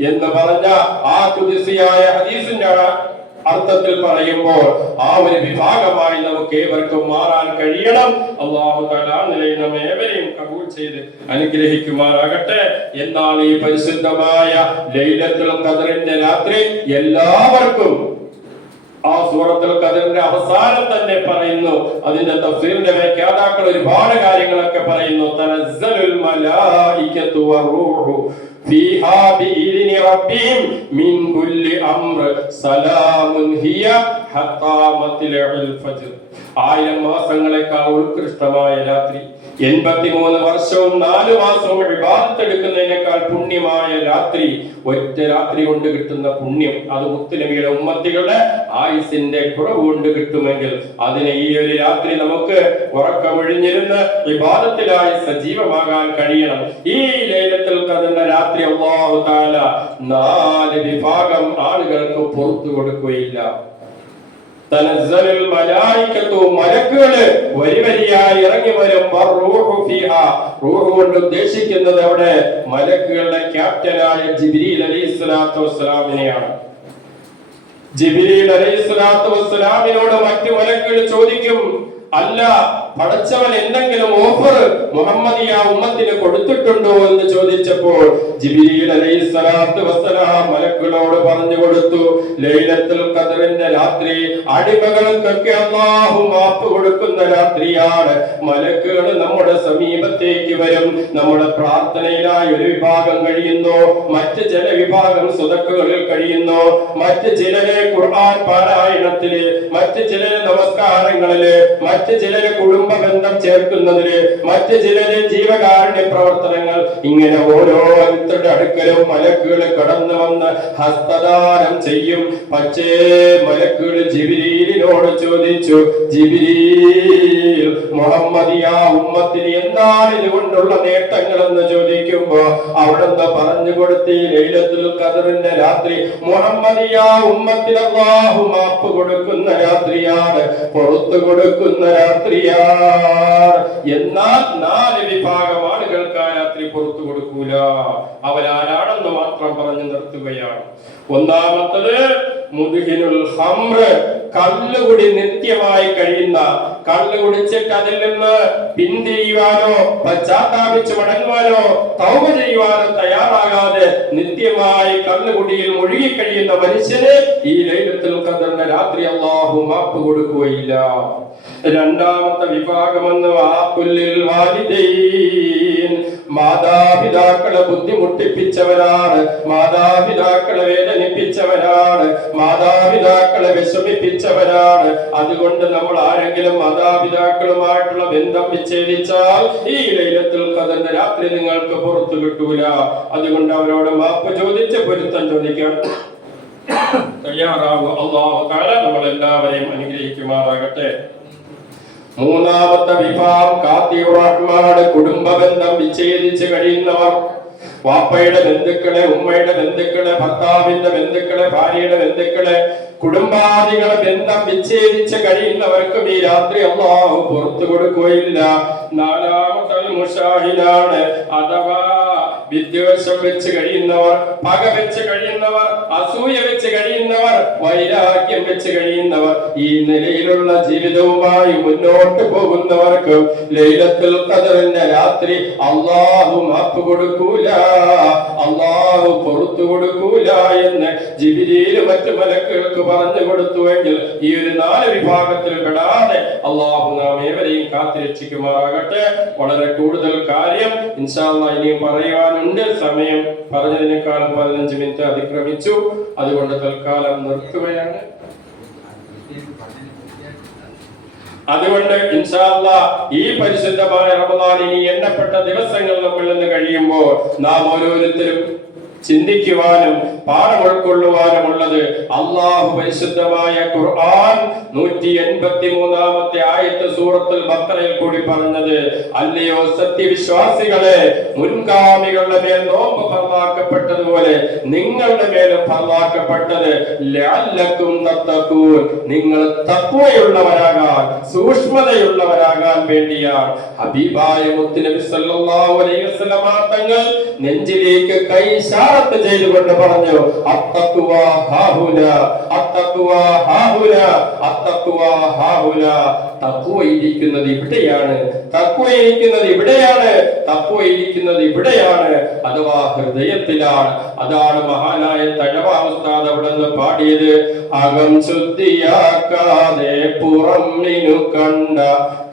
എന്ന് പറഞ്ഞ ആ ഖുദ്സിയായ ഹദീസിന്റെ അർത്ഥത്തിൽ പറയുമ്പോൾ ആ ഒരു വിഭാഗമായി നമുക്ക് ഏവർക്കും മാറാൻ കഴിയണം. അല്ലാഹു തആല നിലയിൽ നമ്മെ ഏവരെയും കബൂൽ ചെയ്ത് അനുഗ്രഹിക്കുമാറാകട്ടെ. എന്നാൽ ഈ പരിശുദ്ധമായ ലൈലത്തുൽ ഖദ്റിന്റെ രാത്രി എല്ലാവർക്കും ആ സൂറത്തുൽ ഖദ്റിന്റെ അവസാനം തന്നെ പറയുന്നു, അതിന്റെ തഫ്സീറിന്റെ വ്യാഖ്യാതാക്കൾ ഒരുപാട് കാര്യങ്ങളൊക്കെ പറയുന്നു. തനസ്സലുൽ മലായികതു വറൂഹു ഫീഹാ ബിഇذن റബ്ബിഹിം മിൻ കുല്ലി അംർ സലാമുൻ ഹിയ ഹത്താ മത്ലഉൽ ഫജ്ർ. 1000 മാസങ്ങളെക്കാൾ ഉത്കൃഷ്ടമായ രാത്രി, 83 വർഷവും 4 മാസവും ഇബാദത്ത് എടുക്കുന്നതിനേക്കാൾ പുണ്യമായ രാത്രി, ഒറ്റ രാത്രി കൊണ്ട് കിട്ടുന്ന പുണ്യം അത് മുത്തുനബിയുടെ ഉമ്മത്തികളുടെ ആയുസിന്റെ കുറവ് കൊണ്ട് കിട്ടുമെങ്കിൽ അതിന് ഈ ഒരു രാത്രി നമുക്ക് ഉറക്കമൊഴിഞ്ഞിരുന്ന് ഇബാദത്തിലായി സജീവമാകാൻ കഴിയണം. ഈ ലൈലത്തുൽ ഖദ്റിന്റെ രാത്രി അല്ലാഹു തആല 4 വിഭാഗം ആളുകൾക്ക് പുറത്തു കൊടുക്കുകയില്ല. തനസ്സലുൽ മലായികതു, മലക്കുകള് വരിവരിയായി ഇറങ്ങി വരും. വറൂഹു ഫീഹാ, റൂഹ് കൊണ്ട് ഉദ്ദേശിക്കുന്നത് അവിടെ മലക്കുകളുടെ ക്യാപ്റ്റനായ ജിബ്രീൽ അലൈഹിസ്സലാത്തു വസ്സലാമിനെയാണ്. ജിബ്രീൽ അലൈഹിസ്സലാത്തു വസ്സലാമിനോട് മറ്റു മലക്കുകൾ ചോദിക്കും, അല്ല പടച്ചവൻ എന്തെങ്കിലും ഓഫർ മുഹമ്മദിയ ഉമ്മത്തിന് കൊടുത്തിട്ടുണ്ടോ എന്ന് ചോദിച്ചപ്പോൾ ജിബ്രീൽ അലൈഹിസ്സലാത്തു വസ്സലാം മലക്കുകളോട് പറഞ്ഞു കൊടുത്തു, ലൈലത്തുൽ ഖദ്റിന്റെ രാത്രി അടിമകൾക്കൊക്കെ അല്ലാഹു മാപ്പ് കൊടുക്കുന്ന രാത്രിയാണ്. മലക്കുകൾ നമ്മുടെ സമീപത്തേക്ക് വരും. നമ്മുടെ പ്രാർത്ഥനയിലായി ഒരു വിഭാഗം കഴിയുന്നു, മറ്റ് ചില വിഭാഗം സ്വതക്കുകളിൽ കഴിയുന്നു, മറ്റ് ചിലരെ ഖുർആൻ പാരായണത്തില്, മറ്റ് ചിലര് നമസ്കാരങ്ങളില്, മറ്റ് ചിലര് കുടുംബ ബന്ധം ചേർക്കുന്നതില്, മറ്റ് ചിലര് ജീവകാരുണ്യ പ്രവർത്തനങ്ങൾ. ഇങ്ങനെ ഓരോരുത്തരുടെ അടുക്കലും മലക്കുകൾ കടന്നു വന്ന് ഹസ്തദാനം ചെയ്യും. പക്ഷേ മലക്കുകൾ ജിബ്രീലിനോട് ചോദിച്ചു, ജിബ്രീൽ, മുഹമ്മദിയ ഉമ്മത്തിന് എന്താണ് ഇതുകൊണ്ടുള്ള നേട്ടങ്ങൾ എന്ന് ചോദിക്കുമ്പോ അവിടുന്ന് പറഞ്ഞു കൊടുത്തി, ലൈലത്തുൽ ഖദ്റിന്റെ രാത്രി മുഹമ്മദിയ ഉമ്മത്തിന് അല്ലാഹു മാപ്പ് കൊടുക്കുന്ന രാത്രിയാണ്, പുറത്തു കൊടുക്കുന്ന രാത്രിയാണ്. എന്നാൽ 4 വിഭാഗം ആളുകൾക്ക് ആ രാത്രി പുറത്തു കൊടുക്കൂല. അവരാരാണെന്ന് മാത്രം പറഞ്ഞു നിർത്തുകയാണ്. ഒന്നാമത്തത് മുദ്ഹിനുൽ ഖംർ, കള്ളുകുടി നിത്യമായി കഴിയുന്ന, കള്ളു കുടിച്ചിട്ട് അതിൽ നിന്ന് പിന്തിരിയുവാനോ പശ്ചാത്താപിച്ച് മടങ്ങുവാനോ തൗബ ചെയ്യുവാനോ തയ്യാറാകാതെ നിത്യമായി കള്ളുകുടിയിൽ മുഴുകി കഴിയുന്ന മനുഷ്യന് ഈ ലൈലത്തുൽ ഖദ്റിന്റെ രാത്രി അല്ലാഹു മാപ്പ് കൊടുക്കുകയില്ല. രണ്ടാമത്തെ വിഭാഗമെന്ന് മാതാപിതാക്കളെ ബുദ്ധിമുട്ടിപ്പിച്ചവരാണ്, മാതാപിതാക്കളെ വേദനിപ്പിച്ചവരാണ്, മാതാപിതാക്കളെ വിഷമിപ്പിച്ചവരാണ്. അതുകൊണ്ട് നമ്മൾ ആരെങ്കിലും മാതാപിതാക്കളുമായിട്ടുള്ള ബന്ധം വിച്ഛേദിച്ചാൽ ഈ ലൈലത്തുൽ ഖദ്റിന്റെ രാത്രി നിങ്ങൾക്ക് പുറത്തു കിട്ടൂല. അതുകൊണ്ട് അവരോട് മാപ്പ് ചോദിച്ച് പൊരുത്തം ചോദിക്കാൻ തയ്യാറാകും. അല്ലാഹു തആല നമ്മളെല്ലാവരെയും അനുഗ്രഹിക്കുമാറാകട്ടെ. മൂന്നാമത്തെ വിഭാഗം ഖാതിഉർ റഹ്മാൻ, കുടുംബ ബന്ധം വിച്ഛേദിച്ച് കഴിയുന്നവർ. വാപ്പയുടെ ബന്ധുക്കളെ, ഉമ്മയുടെ ബന്ധുക്കളെ, ഭർത്താവിന്റെ ബന്ധുക്കളെ, ഭാര്യയുടെ ബന്ധുക്കളെ, കുടുംബാദികളെ ബന്ധം വിച്ഛേദിച്ച് കഴിയുന്നവർക്കും ഈ രാത്രി അല്ലാഹു പുറത്തു കൊടുക്കുകയില്ല. നാലാമത്തെ മുശാഹിദാണ്, അഥവാ വിദ്വേഷം വെച്ച് കഴിയുന്നവർ, പക വെച്ച് കഴിയുന്നവർ, അസൂയ വെച്ച് കഴിയുന്നവർ, വൈരാഗ്യം വെച്ച് കഴിയുന്നവർ, ഈ നിലയിലുള്ള ജീവിതവുമായി മുന്നോട്ട് പോകുന്നവർക്ക് ലൈലത്തുൽ ഖദറിന്റെ രാത്രി അല്ലാഹു മാപ്പ് കൊടുക്കൂല, അല്ലാഹു പുറത്തു കൊടുക്കൂല എന്ന് ജിബ്രീൽ മറ്റു മലക്കുകൾക്ക് പറഞ്ഞു കൊടുത്തുവെങ്കിൽ ഈ ഒരു 4 വിഭാഗത്തിൽ പെടാതെ അല്ലാഹു നാം ഏവരെയും കാത്തുരക്ഷിക്കുമാറാകട്ടെ. വളരെ കൂടുതൽ കാര്യം ഇൻഷാ അല്ലാഹ് ഇനിയും പറയുവാനുണ്ട്. സമയം പറഞ്ഞതിനേക്കാളും 15 മിനിറ്റ് അതിക്രമിച്ചു. അതുകൊണ്ട് തൽക്കാലം നിർത്തുകയാണ്. അതുകൊണ്ട് ഇൻഷാ അല്ലാഹ് ഈ പരിശുദ്ധമായ റമദാൻ ഇനി എണ്ണപ്പെട്ട ദിവസങ്ങൾ നമ്മൾ നിന്ന് കഴിയുമ്പോൾ നാം ഓരോരുത്തരും ചിന്തിക്കുവാനും പാഠം ഉൾക്കൊള്ളുവാനുമുള്ളത് അല്ലാഹു പരിശുദ്ധമായ ഖുർആൻ 183-ാമത്തെ ആയത്ത് സൂറത്തുൽ ബഖറയിൽ കൂടി പറഞ്ഞത്, അല്ലയോ സത്യവിശ്വാസികളെ, മുൻഗാമികളുടെ മേൽ നോമ്പ് ഫർളാക്കപ്പെട്ടതുപോലെ നിങ്ങളുടെ മേലും ഫർളാക്കപ്പെട്ടത് ലഅല്ലക്കും തത്തഖൂൻ, നിങ്ങൾ തഖ്വയുള്ളവരാകാൻ, സൂക്ഷ്മതയുള്ളവരാകാൻ വേണ്ടിയാണ്. ഹബീബായ മുത്തുനബി സല്ലല്ലാഹു അലൈഹി വസല്ലമ തങ്ങൾ നെഞ്ചിലേക്ക് കൈ ഇശാറത്ത് ചെയ്തുകൊണ്ട് പറഞ്ഞു, അത്തഖ്വാ ഹാഹുന, അത്തഖ്വാ ഹാഹുന, അത്തഖ്വാ ഹാഹുന. തഖ്വ ഇരിക്കുന്നത് ഇവിടെയാണ്, തഖ്വ ഇരിക്കുന്നത് ഇവിടെയാണ്, തഖ്വ ഇരിക്കുന്നത് ഇവിടെയാണ്, അഥവാ ഹൃദയത്തിലാണ്. അതാണ് മഹാനായ തഴവ ഉസ്താദ് അവിടെ നിന്ന് പാടിയത്. അകം ശുദ്ധിയാക്കാതെ പുറമിനു കണ്ട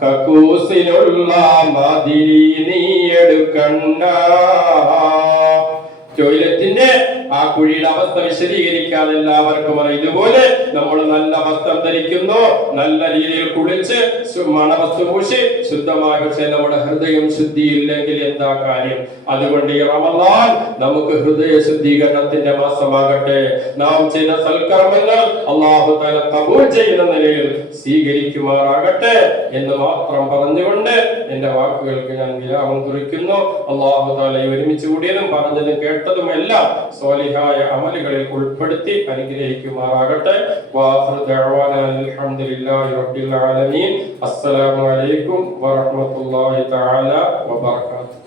കക്കൂസിലുള്ള മതിരി നീ എടുക്കണ്ട. ടോയ്ലറ്റിന്റെ ആ കുഴിയുടെ അവസ്ഥ വിശദീകരിക്കാതെ എല്ലാവർക്കും അറിയാം. ഇതുപോലെ നമ്മൾ നല്ല വസ്ത്രം ധരിക്കുന്നു, നല്ല രീതിയിൽ കുളിച്ച് മണവസ്തു പൂശി ശുദ്ധമായി, പക്ഷേ നമ്മുടെ ഹൃദയം ശുദ്ധിയില്ലെങ്കിൽ എന്താ കാര്യം? അതുകൊണ്ട് ഈ റമദാൻ നമുക്ക് ഹൃദയ ശുദ്ധീകരണത്തിന്റെ മാസമാകട്ടെ. നാം ചെയ്ത സൽക്കർമ്മങ്ങൾ അല്ലാഹു തആല ഖബൂൽ ചെയ്യുന്ന നിലയിൽ സ്വീകരിക്കുമാറാകട്ടെ എന്ന് മാത്രം പറഞ്ഞുകൊണ്ട് എന്റെ വാക്കുകൾക്ക് ഞാൻ വിരാമം കുറിക്കുന്നു. അല്ലാഹു തആല ഒരുമിച്ച് കൂടിയതും പറഞ്ഞതും കേട്ടതും എല്ലാം സ്വാലിഹായ അമലുകളിൽ ഉൾപ്പെടുത്തി അനുഗ്രഹിക്കുമാറാകട്ടെ. വആഖിറു ദഅവാനാ അൽഹംദുലില്ലാഹി റബ്ബിൽ ആലമീൻ. അസ്സലാമു അലൈക്കും വറഹ്മത്തുള്ളാഹി തആല വബറകാതുഹു.